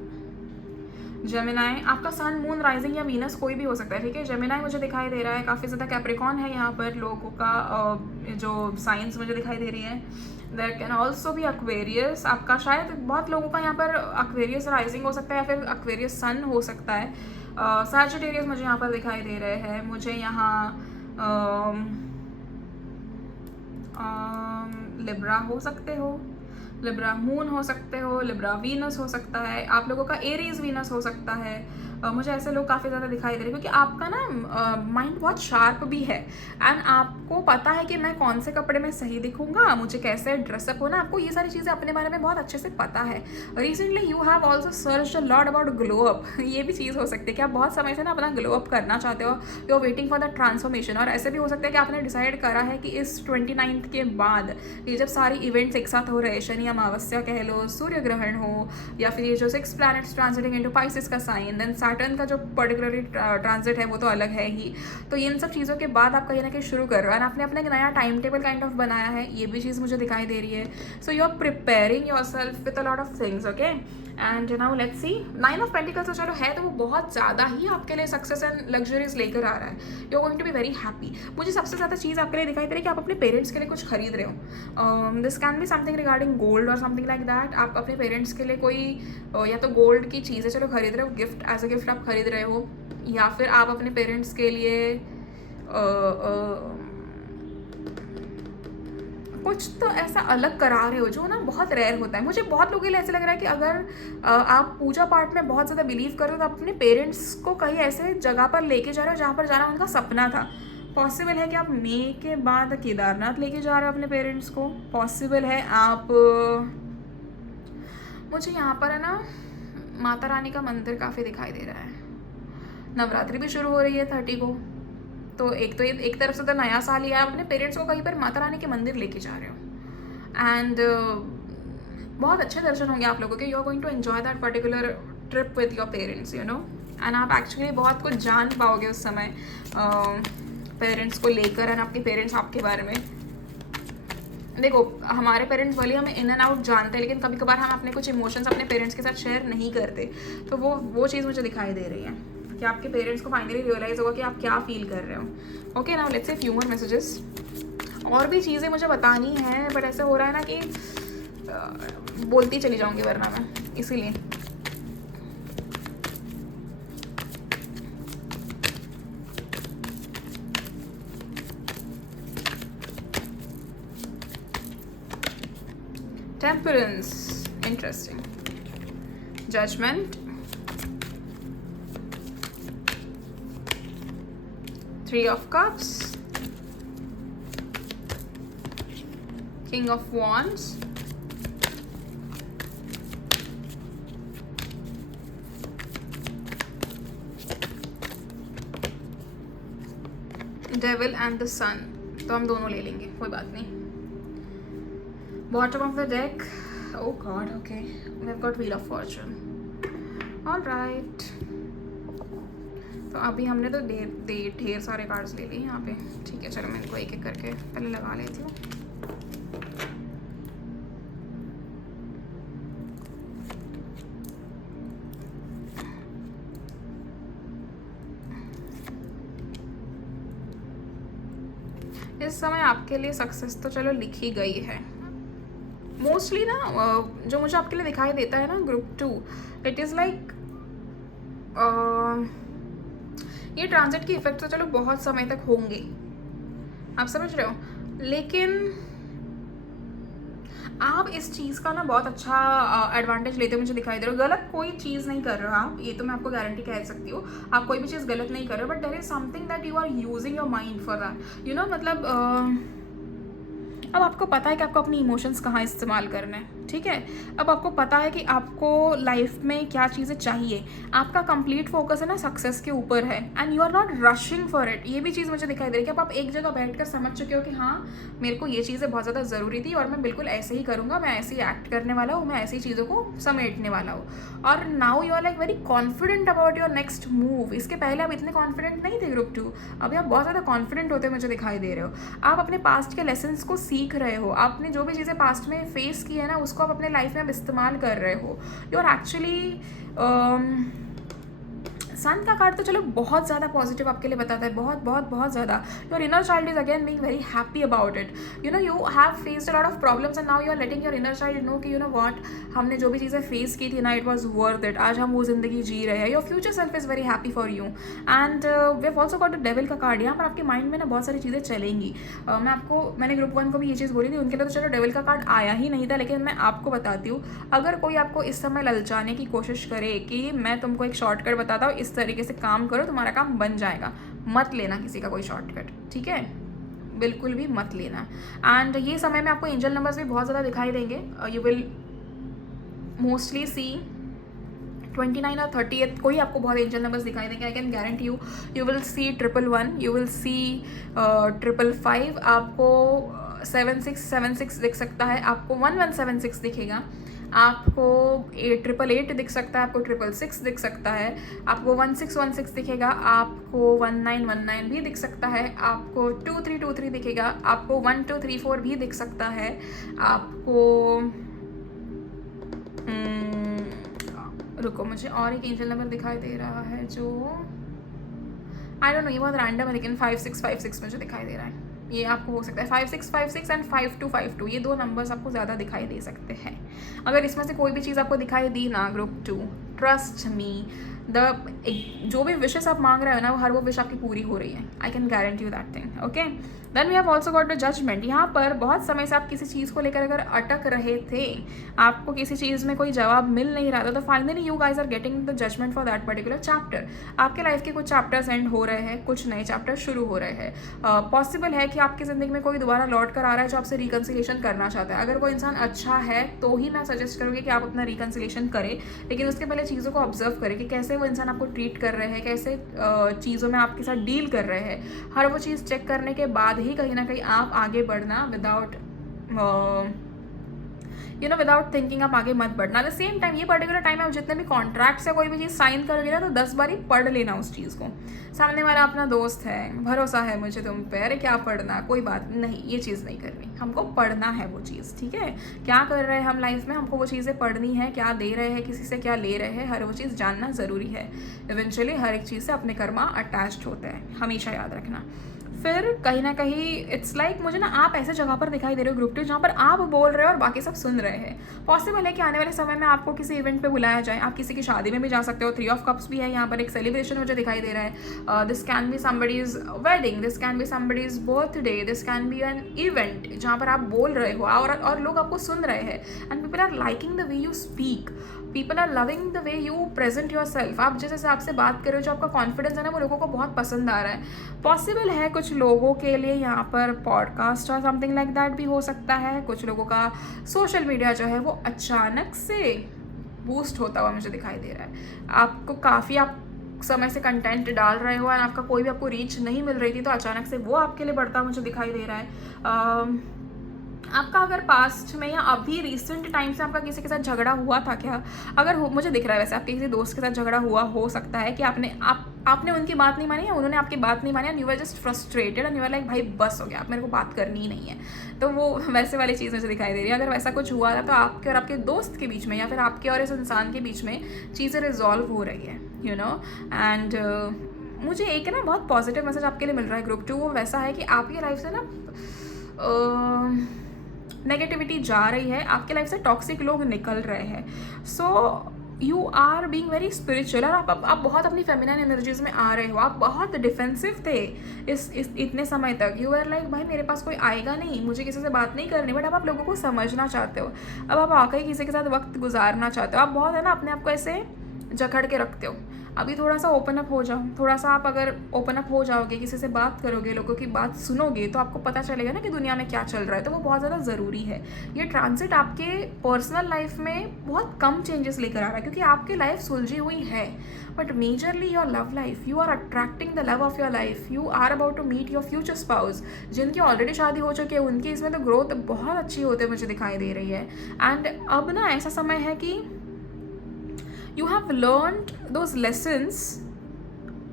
Gemini. आपका सन, मून, राइजिंग या वीनस कोई भी हो सकता है, ठीक है। जेमिनाई मुझे दिखाई दे रहा है, काफ़ी ज़्यादा कैप्रिकॉन है यहाँ पर लोगों का जो साइंस मुझे दिखाई दे रही है। There can also be Aquarius. आपका शायद बहुत लोगों का यहाँ पर एक्वेरियस राइजिंग हो सकता है या फिर एक्वेरियस सन हो सकता है। सैजिटेरियस मुझे यहाँ पर दिखाई दे रहे हैं। मुझे यहाँ लिब्रा हो सकते हो, लिब्रा मून हो सकते हो, लिब्रा वीनस हो सकता है, आप लोगों का एरीज वीनस हो सकता है। मुझे ऐसे लोग काफ़ी ज़्यादा दिखाई दे रहे हैं क्योंकि आपका ना माइंड बहुत शार्प भी है एंड आपको पता है कि मैं कौन से कपड़े में सही दिखूंगा, मुझे कैसे ड्रेसअप होना। आपको ये सारी चीज़ें अपने बारे में बहुत अच्छे से पता है। Recently you have also search a lot about glow up. ये भी चीज़ हो सकती है कि आप बहुत समय से ना अपना ग्लो अप करना चाहते हो, you are waiting for the transformation. और ऐसे भी हो सकता है कि आपने डिसाइड करा है कि इस 29 के बाद ये जब सारी इवेंट्स एक साथ हो रहे हैं, शनि अमावस्या कह लो, सूर्य ग्रहण हो, या फिर ये जो 6 प्लैनेट्स ट्रांजिटिंग इनटू पाइसेस का साइन, देन सैटर्न का जो पर्टिकुलरली ट्रांजिट है वो तो अलग है ही। तो इन सब चीज़ों के बाद आप कहीं ना कहीं शुरू कर रहे हो और आपने अपना एक नया टाइम टेबल काइंड ऑफ बनाया है, ये भी चीज़ मुझे दिखाई दे रही है। So you are preparing yourself with a lot of things, okay. And now let's see 9 of pentacles. तो चलो है तो वो बहुत ज़्यादा ही आपके लिए सक्सेस एंड लग्जरीज लेकर आ रहा है। You are going to be very happy. मुझे सबसे ज़्यादा चीज़ आपके लिए दिखाई दे रही है कि आप अपने पेरेंट्स के लिए कुछ खरीद रहे हो। This can be something regarding gold और समथिंग लाइक दैट। आप अपने पेरेंट्स के लिए कोई या तो गोल्ड की चीज़ें चलो खरीद रहे हो, गिफ्ट एज अ गिफ्ट आप खरीद रहे हो, या फिर आप अपने पेरेंट्स के लिए कुछ तो ऐसा अलग करा रहे हो जो ना बहुत रेयर होता है। मुझे बहुत लोगों के लिए ऐसा लग रहा है कि अगर आप पूजा पाठ में बहुत ज़्यादा बिलीव करो तो आप अपने पेरेंट्स को कहीं ऐसे जगह पर लेके जा रहे हो जहाँ पर जाना उनका सपना था। पॉसिबल है कि आप मई के बाद केदारनाथ लेके जा रहे हो अपने पेरेंट्स को। पॉसिबल है आप मुझे यहाँ पर है ना माता रानी का मंदिर काफ़ी दिखाई दे रहा है। नवरात्रि भी शुरू हो रही है 30 को, तो एक तरफ से तो नया साल ही है, आप अपने पेरेंट्स को कहीं पर माता रानी के मंदिर लेके जा रहे हो एंड बहुत अच्छे दर्शन होंगे आप लोगों के. You are going to enjoy that particular trip with your parents, you know. And आप एक्चुअली बहुत कुछ जान पाओगे उस समय पेरेंट्स को लेकर एंड आपके पेरेंट्स आपके बारे में. देखो हमारे पेरेंट्स भले हमें इन एंड आउट जानते हैं, लेकिन कभी कभार हम अपने कुछ इमोशंस अपने पेरेंट्स के साथ शेयर नहीं करते. तो वो चीज़ मुझे दिखाई दे रही है कि आपके पेरेंट्स को फाइनली रियलाइज़ होगा कि आप क्या फील कर रहे हो. Okay, now let's say few more messages. और भी चीज़ें मुझे बतानी है बट ऐसा हो रहा है ना कि बोलती चली जाऊंगी वरना मैं, इसीलिए. Temperance, interesting. Judgment, 3 of Cups, King of Wands, Devil and the Sun. तो हम दोनों ले लेंगे, कोई बात नहीं. Bottom of the deck, oh god, okay, we've got Wheel of Fortune. All right. तो अभी हमने तो ढेर सारे कार्ड्स ले लिए यहाँ पे. ठीक है, चलो मैं इनको एक एक करके पहले लगा लेती हूँ. इस समय आपके लिए सक्सेस तो चलो लिखी गई है मोस्टली ना. जो मुझे आपके लिए दिखाई देता है ना ग्रुप 2, इट इज़ लाइक ये ट्रांजिट की इफेक्ट तो चलो बहुत समय तक होंगे, आप समझ रहे हो, लेकिन आप इस चीज़ का ना बहुत अच्छा एडवांटेज लेते हो मुझे दिखाई दे रहा हो. गलत कोई चीज़ नहीं कर रहे हो आप, ये तो मैं आपको गारंटी कह सकती हूँ. आप कोई भी चीज़ गलत नहीं कर रहे हो, but there is something that you are using your mind for that, you know. मतलब अब आपको पता है कि आपको अपनी इमोशंस कहाँ इस्तेमाल करना है. ठीक है, अब आपको पता है कि आपको लाइफ में क्या चीज़ें चाहिए. आपका कंप्लीट फोकस है ना सक्सेस के ऊपर है and you are not rushing for it. ये भी चीज़ मुझे दिखाई दे रही है कि आप एक जगह बैठकर समझ चुके हो कि हाँ मेरे को ये चीज़ें बहुत ज़्यादा ज़रूरी थी और मैं बिल्कुल ऐसे ही करूँगा, मैं ऐसे ही एक्ट करने वाला हूँ, मैं ऐसी चीज़ों को समेटने वाला हूँ. और now you are like very confident about your next move. इसके पहले आप इतने कॉन्फिडेंट नहीं थे ग्रुप 2, अभी आप बहुत ज़्यादा कॉन्फिडेंट होते मुझे दिखाई दे रहे हो. आप अपने पास्ट के लेसन्स को सीख रहे हो. आपने जो भी चीज़ें पास्ट में फेस की है ना उसको आप अपने लाइफ में आप इस्तेमाल कर रहे हो. यू आर एक्चुअली सन का कार्ड तो चलो बहुत ज़्यादा पॉजिटिव आपके लिए बताता है, बहुत बहुत बहुत ज़्यादा. Your inner child is again being very happy about it. You know you have faced a lot of problems and now you are letting your inner child know कि यू नो व्हाट, हमने जो भी चीज़ें face की थी ना it was worth it. आज हम वो जिंदगी जी रहे हैं. Your future self is very happy for you. And we have also got the devil का कार्ड. यहाँ पर आपके माइंड में ना बहुत सारी चीज़ें चलेंगी. मैंने ग्रुप 1 को भी ये चीज़ बोली थी, उनके लिए तो चलो डेविल का कार्ड आया ही नहीं था, लेकिन मैं आपको बताती हूँ अगर कोई आपको इस समय ललचाने की कोशिश करे कि मैं तुमको एक शॉर्टकट बताता हूँ, इस तरीके से काम करो तुम्हारा काम बन जाएगा, मत लेना किसी का कोई शॉर्टकट. ठीक है, बिल्कुल भी मत लेना. एंड ये समय में आपको एंजल नंबर्स भी बहुत ज़्यादा दिखाई देंगे. यू विल मोस्टली सी 29 और 30th को ही आपको बहुत एंजल नंबर्स दिखाई देंगे. आई can guarantee you. You will see 111, you will see 555, आपको 7676 दिख सकता है, आपको 1176 दिखेगा, आपको 888 दिख सकता है, आपको 666 दिख सकता है, आपको 1616 दिखेगा, आपको 1919 भी दिख सकता है, आपको 2323 दिखेगा, आपको 1234 भी दिख सकता है, आपको रुको मुझे और एक एंजल नंबर दिखाई दे रहा है जो आई डोंट नो, ये बहुत रैंडम है लेकिन 5656 मुझे दिखाई दे रहा है. ये आपको हो सकता है 5656 एंड 5252, ये 2 नंबर्स आपको ज़्यादा दिखाई दे सकते हैं. अगर इसमें से कोई भी चीज़ आपको दिखाई दी ना ग्रुप 2, ट्रस्ट मी, जो भी विशेस आप मांग रहे हो ना हर वो विश आपकी पूरी हो रही है. I can guarantee you that thing. Okay, then we have also got the judgement. यहाँ पर बहुत समय से आप किसी चीज़ को लेकर अगर अटक रहे थे, आपको किसी चीज़ में कोई जवाब मिल नहीं रहा था, तो finally you guys are getting the judgement for that particular chapter. आपके लाइफ के कुछ चैप्टर्स एंड हो रहे हैं, कुछ नए चैप्टर शुरू हो रहे हैं. पॉसिबल है कि आपकी ज़िंदगी में कोई दोबारा लौट कर आ रहा है जो आपसे रिकन्सिलेशन करना चाहता है. अगर कोई इंसान अच्छा है तो ही मैं सजेस्ट करूँगी कि आप अपना रिकन्सिलेशन करें, लेकिन उसके पहले चीज़ों को ऑब्जर्व करें कि कैसे कैसे वो इंसान आपको ट्रीट कर रहे हैं, कैसे चीज़ों में आपके साथ डील कर रहे हैं, हर वो चीज़ चेक करने के बाद ही कहीं ना कहीं आप आगे बढ़ना, विदाउट विदाउट थिंकिंग आप आगे मत बढ़ना। एट द सेम टाइम ये पर्टिकुलर टाइम आप जितने भी कॉन्ट्रैक्ट्स या कोई भी चीज़ साइन करोगे ना, तो 10 बार ही पढ़ लेना उस चीज़ को। सामने वाला अपना दोस्त है, भरोसा है मुझे तुम पे, अरे क्या पढ़ना, कोई बात नहीं, ये चीज़ नहीं करनी, हमको पढ़ना है वो चीज़, ठीक है। क्या कर रहे हैं हम लाइफ में, हमको वो चीज़ें पढ़नी है, क्या दे रहे हैं, किसी से क्या ले रहे हैं, हर वो चीज़ जानना ज़रूरी है। इवेंचुअली हर एक चीज़ से अपने कर्मा अटैच्ड होते हैं, हमेशा याद रखना। फिर कहीं ना कहीं इट्स लाइक मुझे ना आप ऐसे जगह पर दिखाई दे रहे हो ग्रुप 2 जहाँ पर आप बोल रहे हो और बाकी सब सुन रहे हैं। पॉसिबल है कि आने वाले समय में आपको किसी इवेंट पे बुलाया जाए, आप किसी की शादी में भी जा सकते हो। 3 ऑफ कप्स भी है यहाँ पर, एक सेलिब्रेशन मुझे दिखाई दे रहा है। This can be somebody's wedding, this can be somebody's birthday, this can be an event जहाँ पर आप बोल रहे हो और लोग आपको सुन रहे हैं। And people are liking the way you speak, people are loving the way you present yourself. आप जिस हिसाब से बात कर रहे हो, जो आपका कॉन्फिडेंस है ना, वो लोगों को बहुत पसंद आ रहा है। पॉसिबल है कुछ लोगों के लिए यहाँ पर पॉडकास्ट और समथिंग लाइक दैट भी हो सकता है। कुछ लोगों का सोशल मीडिया जो है वो अचानक से बूस्ट होता हुआ मुझे दिखाई दे रहा है। आपको काफ़ी आप समय से कंटेंट डाल रहे हो और आपका कोई भी आपको रीच नहीं मिल रही थी, तो अचानक से वो आपके लिए बढ़ता मुझे दिखाई दे रहा है। आपका अगर पास्ट में या अभी रिसेंट टाइम से आपका किसी के साथ झगड़ा हुआ था क्या, अगर मुझे दिख रहा है वैसे आपके किसी दोस्त के साथ झगड़ा हुआ हो सकता है कि आपने उनकी बात नहीं मानी या उन्होंने आपकी बात नहीं मानी and you are just frustrated and you are like भाई बस हो गया, आप मेरे को बात करनी ही नहीं है। तो वो वैसे वाली चीज़ मुझे दिखाई दे रही है। अगर वैसा कुछ हुआ था तो आपके और आपके दोस्त के बीच में या फिर आपके और इस इंसान के बीच में चीज़ें रिजॉल्व हो रही है, यू नो। एंड मुझे एक ना बहुत पॉजिटिव मैसेज आपके लिए मिल रहा है ग्रुप 2। वो वैसा है कि आपकी लाइफ से ना नेगेटिविटी जा रही है, आपके लाइफ से टॉक्सिक लोग निकल रहे हैं। So you are being very spiritual और आप बहुत अपनी फेमिनिन एनर्जीज में आ रहे हो। आप बहुत डिफेंसिव थे इस इतने समय तक। यू आर लाइक भाई मेरे पास कोई आएगा नहीं, मुझे किसी से बात नहीं करनी, बट अब आप लोगों को समझना चाहते हो। अब आप आकर किसी के साथ वक्त गुजारना चाहते हो। आप बहुत है ना अपने आप को ऐसे जकड़ के रखते हो। अभी थोड़ा सा ओपन अप हो जाओ। थोड़ा सा आप अगर ओपन अप हो जाओगे, किसी से बात करोगे, लोगों की बात सुनोगे, तो आपको पता चलेगा ना कि दुनिया में क्या चल रहा है। तो वो बहुत ज़्यादा ज़रूरी है। ये ट्रांजिट आपके पर्सनल लाइफ में बहुत कम चेंजेस लेकर आ रहा है, क्योंकि आपकी लाइफ सुलझी हुई है। But majorly your love life, you are attracting the love of your life. You are about to meet your future spouse. जिनकी ऑलरेडी शादी हो चुकी है उनकी इसमें तो ग्रोथ बहुत अच्छी होते मुझे दिखाई दे रही है। एंड अब ना ऐसा समय है कि you have learned those lessons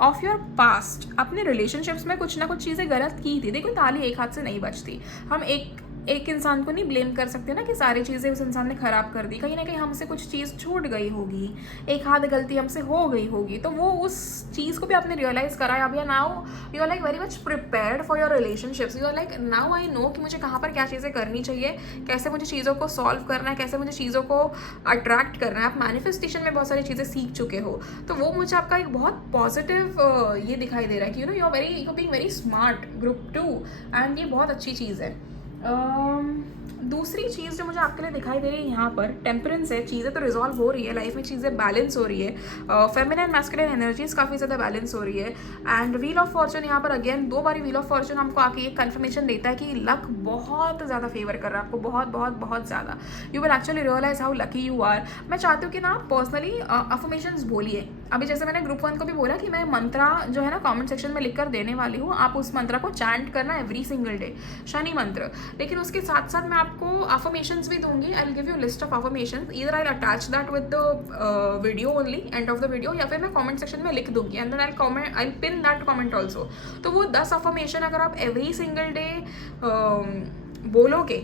of your past। अपने रिलेशनशिप्स में कुछ ना कुछ चीज़ें गलत की थी। देखो ताली एक हाथ से नहीं बजती। हम एक इंसान को नहीं ब्लेम कर सकते ना कि सारी चीज़ें उस इंसान ने ख़राब कर दी। कहीं ना कहीं हमसे कुछ चीज़ छूट गई होगी, एक हाथ गलती हमसे हो गई होगी, तो वो उस चीज़ को भी आपने रियलाइज़ करा है। अब या now you are like very much prepared for your relationships. You are like now I know कि मुझे कहाँ पर क्या चीज़ें करनी चाहिए, कैसे मुझे चीज़ों को सॉल्व करना है, कैसे मुझे चीज़ों को अट्रैक्ट करना है। आप मैनिफेस्टेशन में बहुत सारी चीज़ें सीख चुके हो, तो वो मुझे आपका एक बहुत पॉजिटिव ये दिखाई दे रहा है कि you are being very smart group 2 and ये बहुत अच्छी चीज़ है। दूसरी चीज़ जो मुझे आपके लिए दिखाई दे रही है यहाँ पर टेम्परेंस है। चीज़ें तो रिजॉल्व हो रही है, लाइफ में चीज़ें बैलेंस हो रही है। फेमिनिन मैस्कुलिन एनर्जीज काफ़ी ज़्यादा बैलेंस हो रही है। एंड व्हील ऑफ फॉर्चून यहाँ पर अगेन 2 बारी व्हील ऑफ फॉर्चून हमको आके एक कन्फर्मेशन देता है कि लक बहुत ज़्यादा फेवर कर रहा है आपको, बहुत बहुत बहुत ज़्यादा। You will actually realise how lucky you are. मैं चाहती हूँ कि ना पर्सनली अफर्मेशंस बोलिए। अभी जैसे मैंने ग्रुप 1 को भी बोला कि मैं मंत्रा जो है ना कमेंट सेक्शन में लिख कर देने वाली हूँ। आप उस मंत्रा को चैंट करना एवरी सिंगल डे, शनि मंत्र। लेकिन उसके साथ साथ मैं आपको अफर्मेशंस भी दूंगी। I will give you list of affirmations. Either I attach that with the video only, end of the video, या फिर मैं कमेंट सेक्शन में लिख दूंगी and then I pin that comment also. तो वो 10 अफर्मेशन अगर आप एवरी सिंगल डे बोलोगे,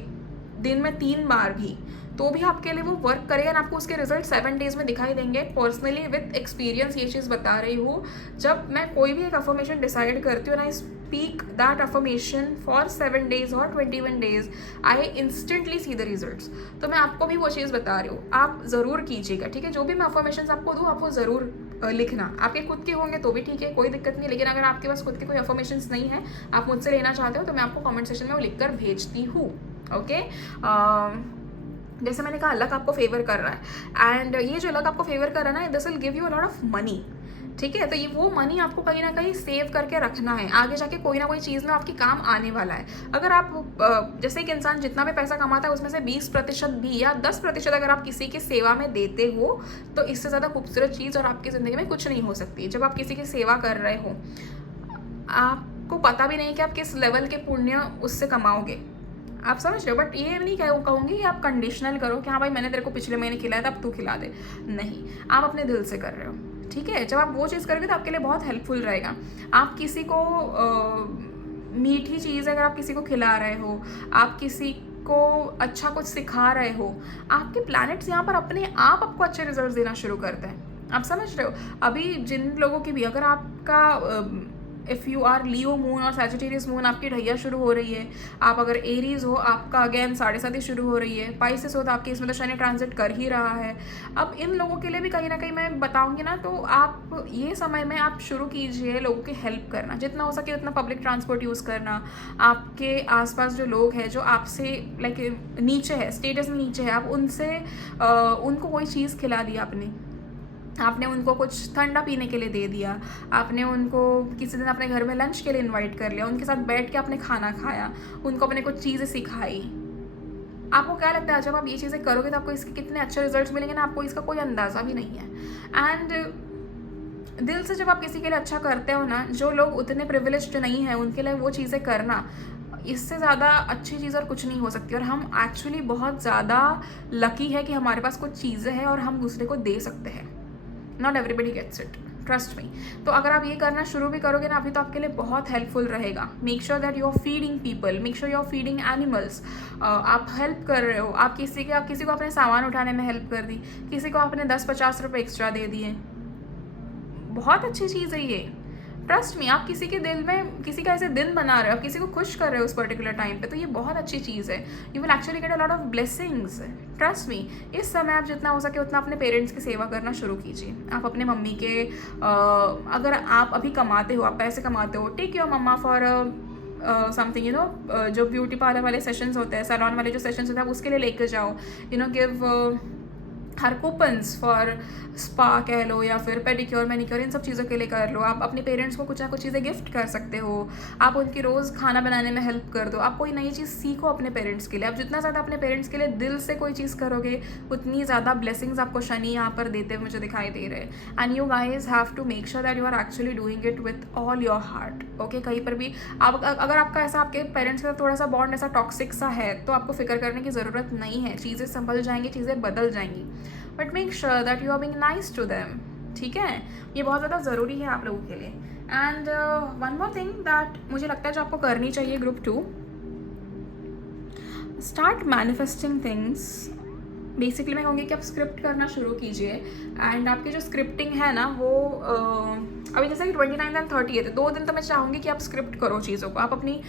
दिन में 3 बार भी, तो भी आपके लिए वो वर्क करेगा और आपको उसके रिजल्ट 7 डेज में दिखाई देंगे। पर्सनली विद एक्सपीरियंस ये चीज़ बता रही हूँ। जब मैं कोई भी एक अफर्मेशन डिसाइड करती हूँ, I speak that affirmation for 7 days और 21 days, I instantly see the results. तो मैं आपको भी वो चीज़ बता रही हूँ, आप ज़रूर कीजिएगा, ठीक है। जो भी मैं अफर्मेशन आपको दूँ, आप वो ज़रूर लिखना। आपके खुद के होंगे तो भी ठीक है, कोई दिक्कत नहीं। लेकिन अगर आपके पास खुद के कोई अफर्मेशंस नहीं है, आप मुझसे लेना चाहते हो, तो मैं आपको कमेंट सेक्शन में वो लिख कर भेजती हूँ। ओके, जैसे मैंने कहा लक आपको फेवर कर रहा है, एंड ये जो लक आपको फेवर कर रहा है ना, this will give you a lot of money. ठीक है। तो ये वो मनी आपको कहीं ना कहीं सेव करके रखना है, आगे जाके कोई ना कोई चीज़ में आपकी काम आने वाला है। अगर आप जैसे एक इंसान जितना भी पैसा कमाता है उसमें से 20% भी या 10% अगर आप किसी की सेवा में देते हो, तो इससे ज़्यादा खूबसूरत चीज़ और आपकी ज़िंदगी में कुछ नहीं हो सकती। जब आप किसी की सेवा कर रहे हो, आपको पता भी नहीं कि आप किस लेवल के पुण्य उससे कमाओगे, आप समझ रहे हो। बट ये नहीं कहूँगी कि आप कंडीशनल करो कि हाँ भाई मैंने तेरे को पिछले महीने खिलाया था अब तू खिला दे, नहीं, आप अपने दिल से कर रहे हो, ठीक है। जब आप वो चीज़ करोगे तो आपके लिए बहुत हेल्पफुल रहेगा। आप किसी को मीठी चीज़ अगर आप किसी को खिला रहे हो, आप किसी को अच्छा कुछ सिखा रहे हो, आपके प्लैनेट्स यहाँ पर अपने आप आपको अच्छे रिजल्ट देना शुरू करते हैं, आप समझ रहे हो। अभी जिन लोगों की भी अगर आपका if you are Leo moon और सैजिटेरियस मून आपकी ढैया शुरू हो रही है, आप अगर एरीज हो आपका अगेन 7.5 शुरू हो रही है, पाइसेस हो तो आपकी इसमें तो शनि ट्रांजिट कर ही रहा है। अब इन लोगों के लिए भी कहीं ना कहीं मैं बताऊंगी ना, तो आप ये समय में आप शुरू कीजिए लोगों की हेल्प करना, जितना हो सके उतना पब्लिक ट्रांसपोर्ट यूज़ करना। आपके आसपास जो लोग हैं जो आपसे लाइक नीचे है, स्टेटस में नीचे है, आप उनसे उनको कोई चीज़ खिला दी आपने उनको कुछ ठंडा पीने के लिए दे दिया, आपने उनको किसी दिन अपने घर में लंच के लिए इनवाइट कर लिया, उनके साथ बैठ के आपने खाना खाया, उनको अपने कुछ चीज़ें सिखाई। आपको क्या लगता है जब आप ये चीज़ें करोगे तो आपको इसके कितने अच्छे रिजल्ट्स मिलेंगे ना, आपको इसका कोई अंदाज़ा भी नहीं है। एंड दिल से जब आप किसी के लिए अच्छा करते हो ना, जो लोग उतने प्रिविलेज्ड नहीं हैं उनके लिए वो चीज़ें करना, इससे ज़्यादा अच्छी चीज़ और कुछ नहीं हो सकती। और हम एक्चुअली बहुत ज़्यादा लकी है कि हमारे पास कुछ चीज़ें हैं और हम दूसरे को दे सकते हैं। Not everybody gets it, trust me. तो अगर आप ये करना शुरू भी करोगे ना अभी, तो आपके लिए बहुत हेल्पफुल रहेगा। Make sure that you are feeding people, make sure you are feeding animals. आप हेल्प कर रहे हो, आप किसी को अपने सामान उठाने में हेल्प कर दी, किसी को आपने 10-50 रुपये एक्स्ट्रा दे दिए, बहुत अच्छी चीज़ है ये, ट्रस्ट मी। आप किसी के दिल में किसी का ऐसे दिन बना रहे हो, आप किसी को खुश कर रहे हो उस पर्टिकुलर टाइम पे, तो ये बहुत अच्छी चीज़ है। You will actually get a lot of blessings, trust me. इस समय आप जितना हो सके उतना अपने पेरेंट्स की सेवा करना शुरू कीजिए। आप अपने मम्मी के अगर आप अभी कमाते हो, आप पैसे कमाते हो, take your mama for something, you know, जो ब्यूटी पार्लर वाले सेशंस होते हैं, सैलॉन वाले जो सेशंस होते हैं, आप उसके लिए लेकर जाओ। You know, give her coupons for spa कह लो या फिर पेडिक्योर मैनिक्योर, इन सब चीज़ों के लिए कर लो। आप अपने पेरेंट्स को कुछ ना कुछ चीज़ें गिफ्ट कर सकते हो, आप उनकी रोज़ खाना बनाने में हेल्प कर दो, आप कोई नई चीज़ सीखो अपने पेरेंट्स के लिए। आप जितना ज़्यादा अपने पेरेंट्स के लिए दिल से कोई चीज़ करोगे, उतनी ज़्यादा ब्लेसिंग्स आपको शनि यहाँ पर देते हुए मुझे दिखाई दे रहे हैं। And you guys have to make sure that you are actually doing it with all your heart, okay. कहीं पर भी आप अगर आपका ऐसा आपके पेरेंट्स के साथ थोड़ा सा बॉन्ड ऐसा टॉक्सिक सा है, तो आपको फिक्र करने की ज़रूरत नहीं है, चीज़ें संभल जाएंगी, चीज़ें बदल जाएंगी। But make sure that you are being nice to them, ठीक है। ये बहुत ज़्यादा ज़रूरी है आप लोगों के लिए। And one more thing that मुझे लगता है जो आपको करनी चाहिए, group 2, start manifesting things. Basically मैं कहूँगी कि आप स्क्रिप्ट करना शुरू कीजिए। एंड आपकी जो स्क्रिप्टिंग है ना वो अभी जैसे कि 29 एंड 30 है, 2 दिन तो मैं चाहूँगी कि आप स्क्रिप्ट करो चीज़ों को। आप अपनी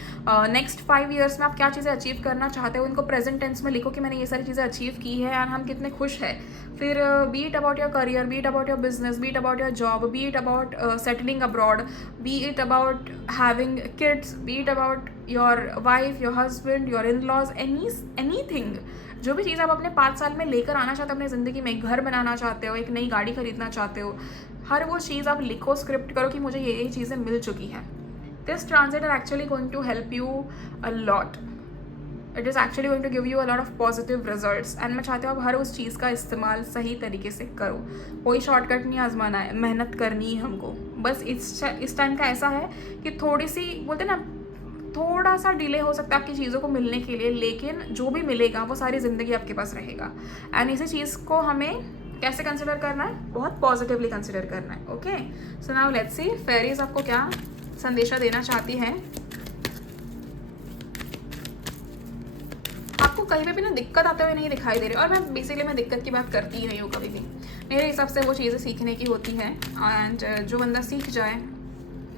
नेक्स्ट 5 ईयर्स में आप क्या चीज़ें अचीव करना चाहते हो उनको प्रेजेंट टेंस में लिखो कि मैंने ये सारी चीज़ें अचीव की है एंड हम कितने खुश हैं। फिर be it about your career, be it about your business, be it about your job, be it about settling abroad, be it about having kids, be it about your wife, your husband, your in laws, anything. जो भी चीज़ आप अपने 5 साल में लेकर आना चाहते हो अपनी ज़िंदगी में, एक घर बनाना चाहते हो, एक नई गाड़ी खरीदना चाहते हो, हर वो चीज़ आप लिखो, स्क्रिप्ट करो कि मुझे ये चीज़ें मिल चुकी हैं। This transit are actually going to help you a lot, it is actually going to give you a lot of positive results. And मैं चाहती हूँ आप हर उस चीज़ का इस्तेमाल सही तरीके से करो। कोई शॉर्टकट नहीं आजमाना है, मेहनत करनी है हमको। बस इस टाइम का ऐसा है कि थोड़ी सी बोलते ना, थोड़ा सा डिले हो सकता है आपकी चीज़ों को मिलने के लिए, लेकिन जो भी मिलेगा वो सारी ज़िंदगी आपके पास रहेगा। एंड इसी चीज़ को हमें कैसे कंसिडर करना है, बहुत पॉजिटिवली कंसिडर करना है, okay. So now let's see fairies आपको क्या संदेशा देना चाहती हैं। आपको कहीं पे भी ना दिक्कत आते हुए नहीं दिखाई दे रही, और मैं दिक्कत की बात करती ही नहीं हूँ कभी भी। मेरे हिसाब से वो चीज़ें सीखने की होती हैं एंड जो बंदा सीख जाए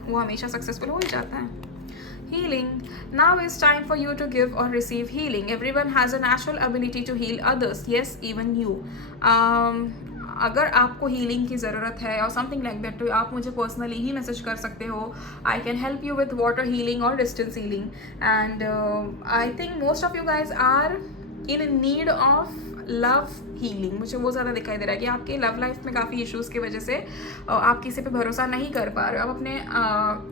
वो हमेशा सक्सेसफुल हो ही जाता है। Healing. Now is time for you to give or receive healing. Everyone has a natural ability to heal others. Yes, even you. अगर आपको हीलिंग की ज़रूरत है और समथिंग लाइक दैट, तो आप मुझे पर्सनली ही मैसेज कर सकते हो। I can help you with water healing और distance healing. And I think most of you guys are in need of love healing, मुझे वो ज़्यादा दिखाई दे रहा है कि आपके लव लाइफ में काफ़ी इश्यूज़ की वजह से आप किसी पे भरोसा नहीं कर पा रहे हो, आप अपने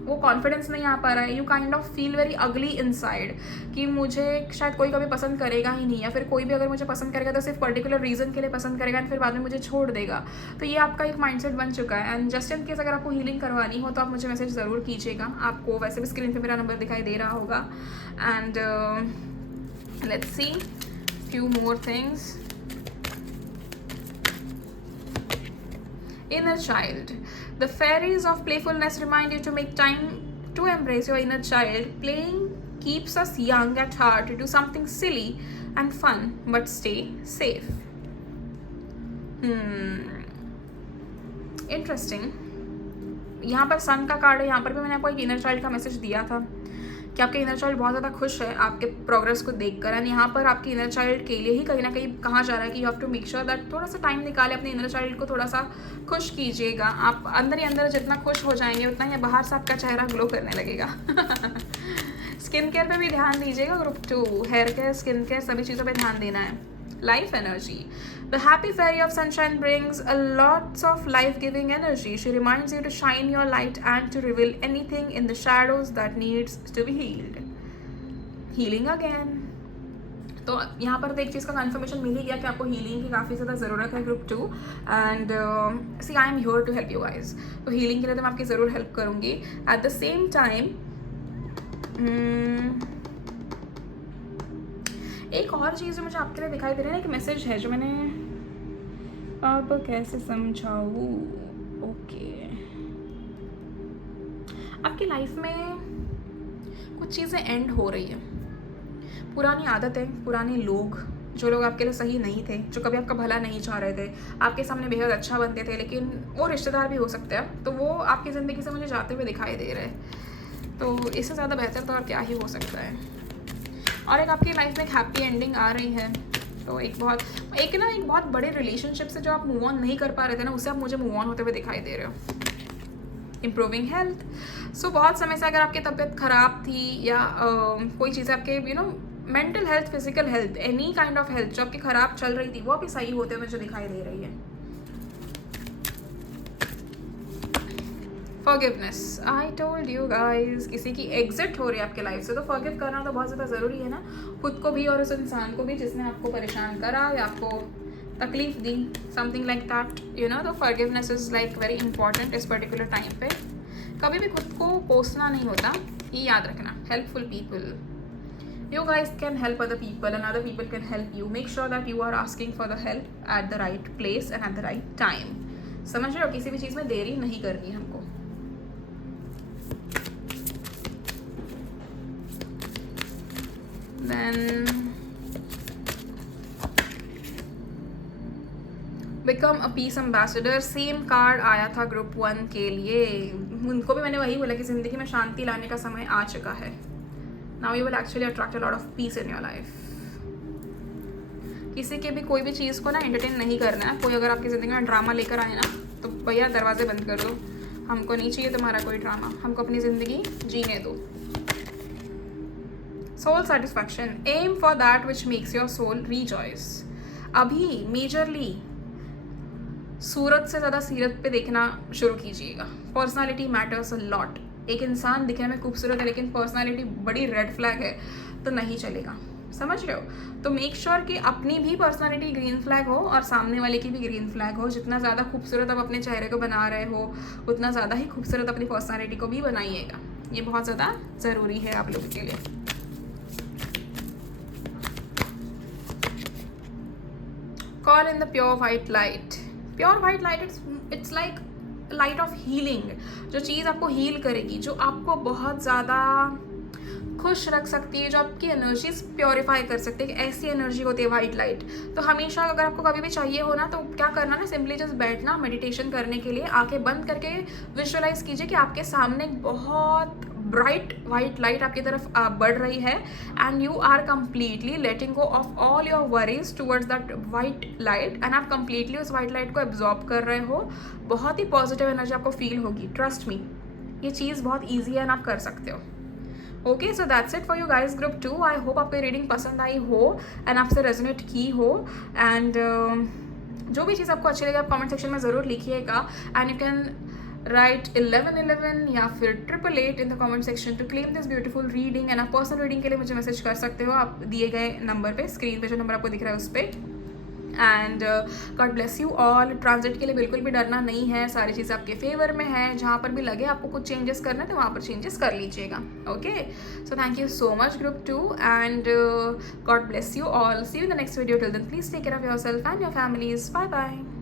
वो कॉन्फिडेंस नहीं आ पा रहा है, you kind of feel very ugly inside कि मुझे शायद कोई कभी पसंद करेगा ही नहीं, या फिर कोई भी अगर मुझे पसंद करेगा तो सिर्फ पर्टिकुलर रीज़न के लिए पसंद करेगा एंड फिर बाद में मुझे छोड़ देगा। तो ये आपका एक माइंडसेट बन चुका है। एंड जस्ट इन केस अगर आपको हीलिंग करवानी हो तो आप मुझे मैसेज ज़रूर कीजिएगा, आपको वैसे भी स्क्रीन पे मेरा नंबर दिखाई दे रहा होगा। And let's see few more things. Inner child. The fairies of playfulness remind you to make time to embrace your inner child. Playing keeps us young at heart to do something silly and fun, but stay safe. Interesting. यहाँ पर सन का card है, यहाँ पर भी मैंने आपको एक इनर चाइल्ड का मैसेज दिया था कि आपके इनर चाइल्ड बहुत ज़्यादा खुश है आपके प्रोग्रेस को देखकर। एंड यहाँ पर आपके इनर चाइल्ड के लिए ही कहीं ना कहीं कहा जा रहा है कि you have to make sure that थोड़ा सा टाइम निकाले, अपने इनर चाइल्ड को थोड़ा सा खुश कीजिएगा। आप अंदर ही अंदर जितना खुश हो जाएंगे उतना ही बाहर से आपका चेहरा ग्लो करने लगेगा। स्किन केयर पे भी ध्यान दीजिएगा group 2, hair care, skin care, सभी चीज़ों पे ध्यान देना है। Life energy. The happy fairy of sunshine brings a lots of life-giving energy. She reminds you to shine your light and to reveal anything in the shadows that needs to be healed. Healing again. तो यहाँ पर तो एक चीज़ का conformation मिल ही गया कि आपको healing की काफ़ी ज़्यादा ज़रूरत है group 2। And see I am here to help you guys. तो हीलिंग के लिए तो मैं आपकी ज़रूर हेल्प करूँगी। एट द सेम टाइम एक और चीज़ जो मुझे आपके लिए दिखाई दे रही है, एक मैसेज है जो मैंने आप कैसे समझाऊँ। ओके, आपकी लाइफ में कुछ चीज़ें एंड हो रही है, पुरानी आदतें, पुराने लोग, जो लोग आपके लिए सही नहीं थे, जो कभी आपका भला नहीं चाह रहे थे, आपके सामने बेहद अच्छा बनते थे, लेकिन वो रिश्तेदार भी हो सकते हैं, तो वो आपकी ज़िंदगी से मुझे जाते हुए दिखाई दे रहे हैं। तो इससे ज़्यादा बेहतर तो और क्या ही हो सकता है। और एक आपकी लाइफ में एक हैप्पी एंडिंग आ रही है। तो एक बहुत बड़े रिलेशनशिप से जो आप मूव ऑन नहीं कर पा रहे थे ना, उससे आप मुझे मूव ऑन होते हुए दिखाई दे रहे हो। Improving health. सो बहुत समय से अगर आपकी तबीयत ख़राब थी या कोई चीज़ें आपके mental health, physical health, any kind of health जो आपकी ख़राब चल रही थी, वो अभी सही होते हुए मुझे दिखाई दे रही है। Forgiveness, I told you guys, किसी की एग्जिट हो रही है आपके लाइफ से, तो फॉरगिव करना तो बहुत ज़्यादा ज़रूरी है ना, खुद को भी और उस इंसान को भी जिसने आपको परेशान करा या आपको तकलीफ दी, something like that, you know. तो forgiveness is like very important इस पर्टिकुलर टाइम पे। कभी भी खुद को कोसना नहीं होता, ये याद रखना। Helpful people, you guys can help other people and other people can help you. Make sure that you are asking for the help at the right place and at the right time. समझ रहे हो, किसी भी चीज़ में देरी नहीं करनी हमको। Then become a peace ambassador, same card आया था ग्रुप 1 के लिए। उनको भी मैंने वही बोला कि ज़िंदगी में शांति लाने का समय आ चुका है। Now you will actually attract a lot of peace in your life. किसी के भी कोई भी चीज़ को ना एंटरटेन नहीं करना है। कोई अगर आपकी ज़िंदगी में ड्रामा लेकर आए ना, तो भैया दरवाजे बंद कर दो। हमको नहीं चाहिए तुम्हारा कोई ड्रामा, हमको अपनी ज़िंदगी जीने दो। Soul satisfaction, aim for that which makes your soul rejoice. अभी मेजरली सूरत से ज़्यादा सीरत पे देखना शुरू कीजिएगा। Personality matters a lot. एक इंसान दिखने में खूबसूरत है लेकिन पर्सनालिटी बड़ी रेड फ्लैग है तो नहीं चलेगा, समझ रहे हो। तो मेक श्योर कि अपनी भी पर्सनालिटी ग्रीन फ्लैग हो और सामने वाले की भी ग्रीन फ्लैग हो। जितना ज़्यादा खूबसूरत आप अपने चेहरे को बना रहे हो, उतना ज़्यादा ही खूबसूरत अपनी पर्सनालिटी को भी बनाइएगा। ये बहुत ज़्यादा ज़रूरी है आप लोगों के लिए। Call in the pure white light. Pure white light, it's like light of healing. जो चीज़ आपको हील करेगी, जो आपको बहुत ज़्यादा खुश रख सकती है, जो आपकी एनर्जीज प्योरीफाई कर सकती है, ऐसी एनर्जी होती है वाइट लाइट। तो हमेशा अगर आपको कभी भी चाहिए हो ना, तो क्या करना ना, सिंपली जस्ट बैठना, मेडिटेशन करने के लिए आंखें बंद करके विजुअलाइज कीजिए कि आपके सामने एक बहुत ब्राइट वाइट लाइट आपकी तरफ बढ़ रही है and you are completely letting go of all your worries towards that white light and आप कम्प्लीटली उस वाइट लाइट को एब्जॉर्ब कर रहे हो। बहुत ही पॉजिटिव एनर्जी आपको फील होगी, ट्रस्ट मी। ये चीज़ बहुत ईजी है एंड आप कर सकते हो। Okay, so that's it for you guys group 2। I hope आपको रीडिंग पसंद आई हो एंड आपसे रेजोनेट की हो। एंड जो भी चीज़ आपको अच्छी लगे आप कमेंट सेक्शन में ज़रूर लिखिएगा। एंड यू कैन राइट 1111 या फिर 888 in the comment section two claim this beautiful reading. And आप पर्सनल रीडिंग के लिए मुझे मैसेज कर सकते हो आप दिए गए नंबर पे, स्क्रीन पे जो नंबर आपको दिख रहा है उस पर। And God bless you all. Transit के लिए बिल्कुल भी डरना नहीं है, सारी चीज़ आपके फेवर में है। जहाँ पर भी लगे आपको कुछ चेंजेस करना है तो वहाँ पर चेंजेस कर लीजिएगा। Okay, so thank you so much group 2 and God bless you all. See you in the next video. Till then please take care of yourself and your families. Bye bye.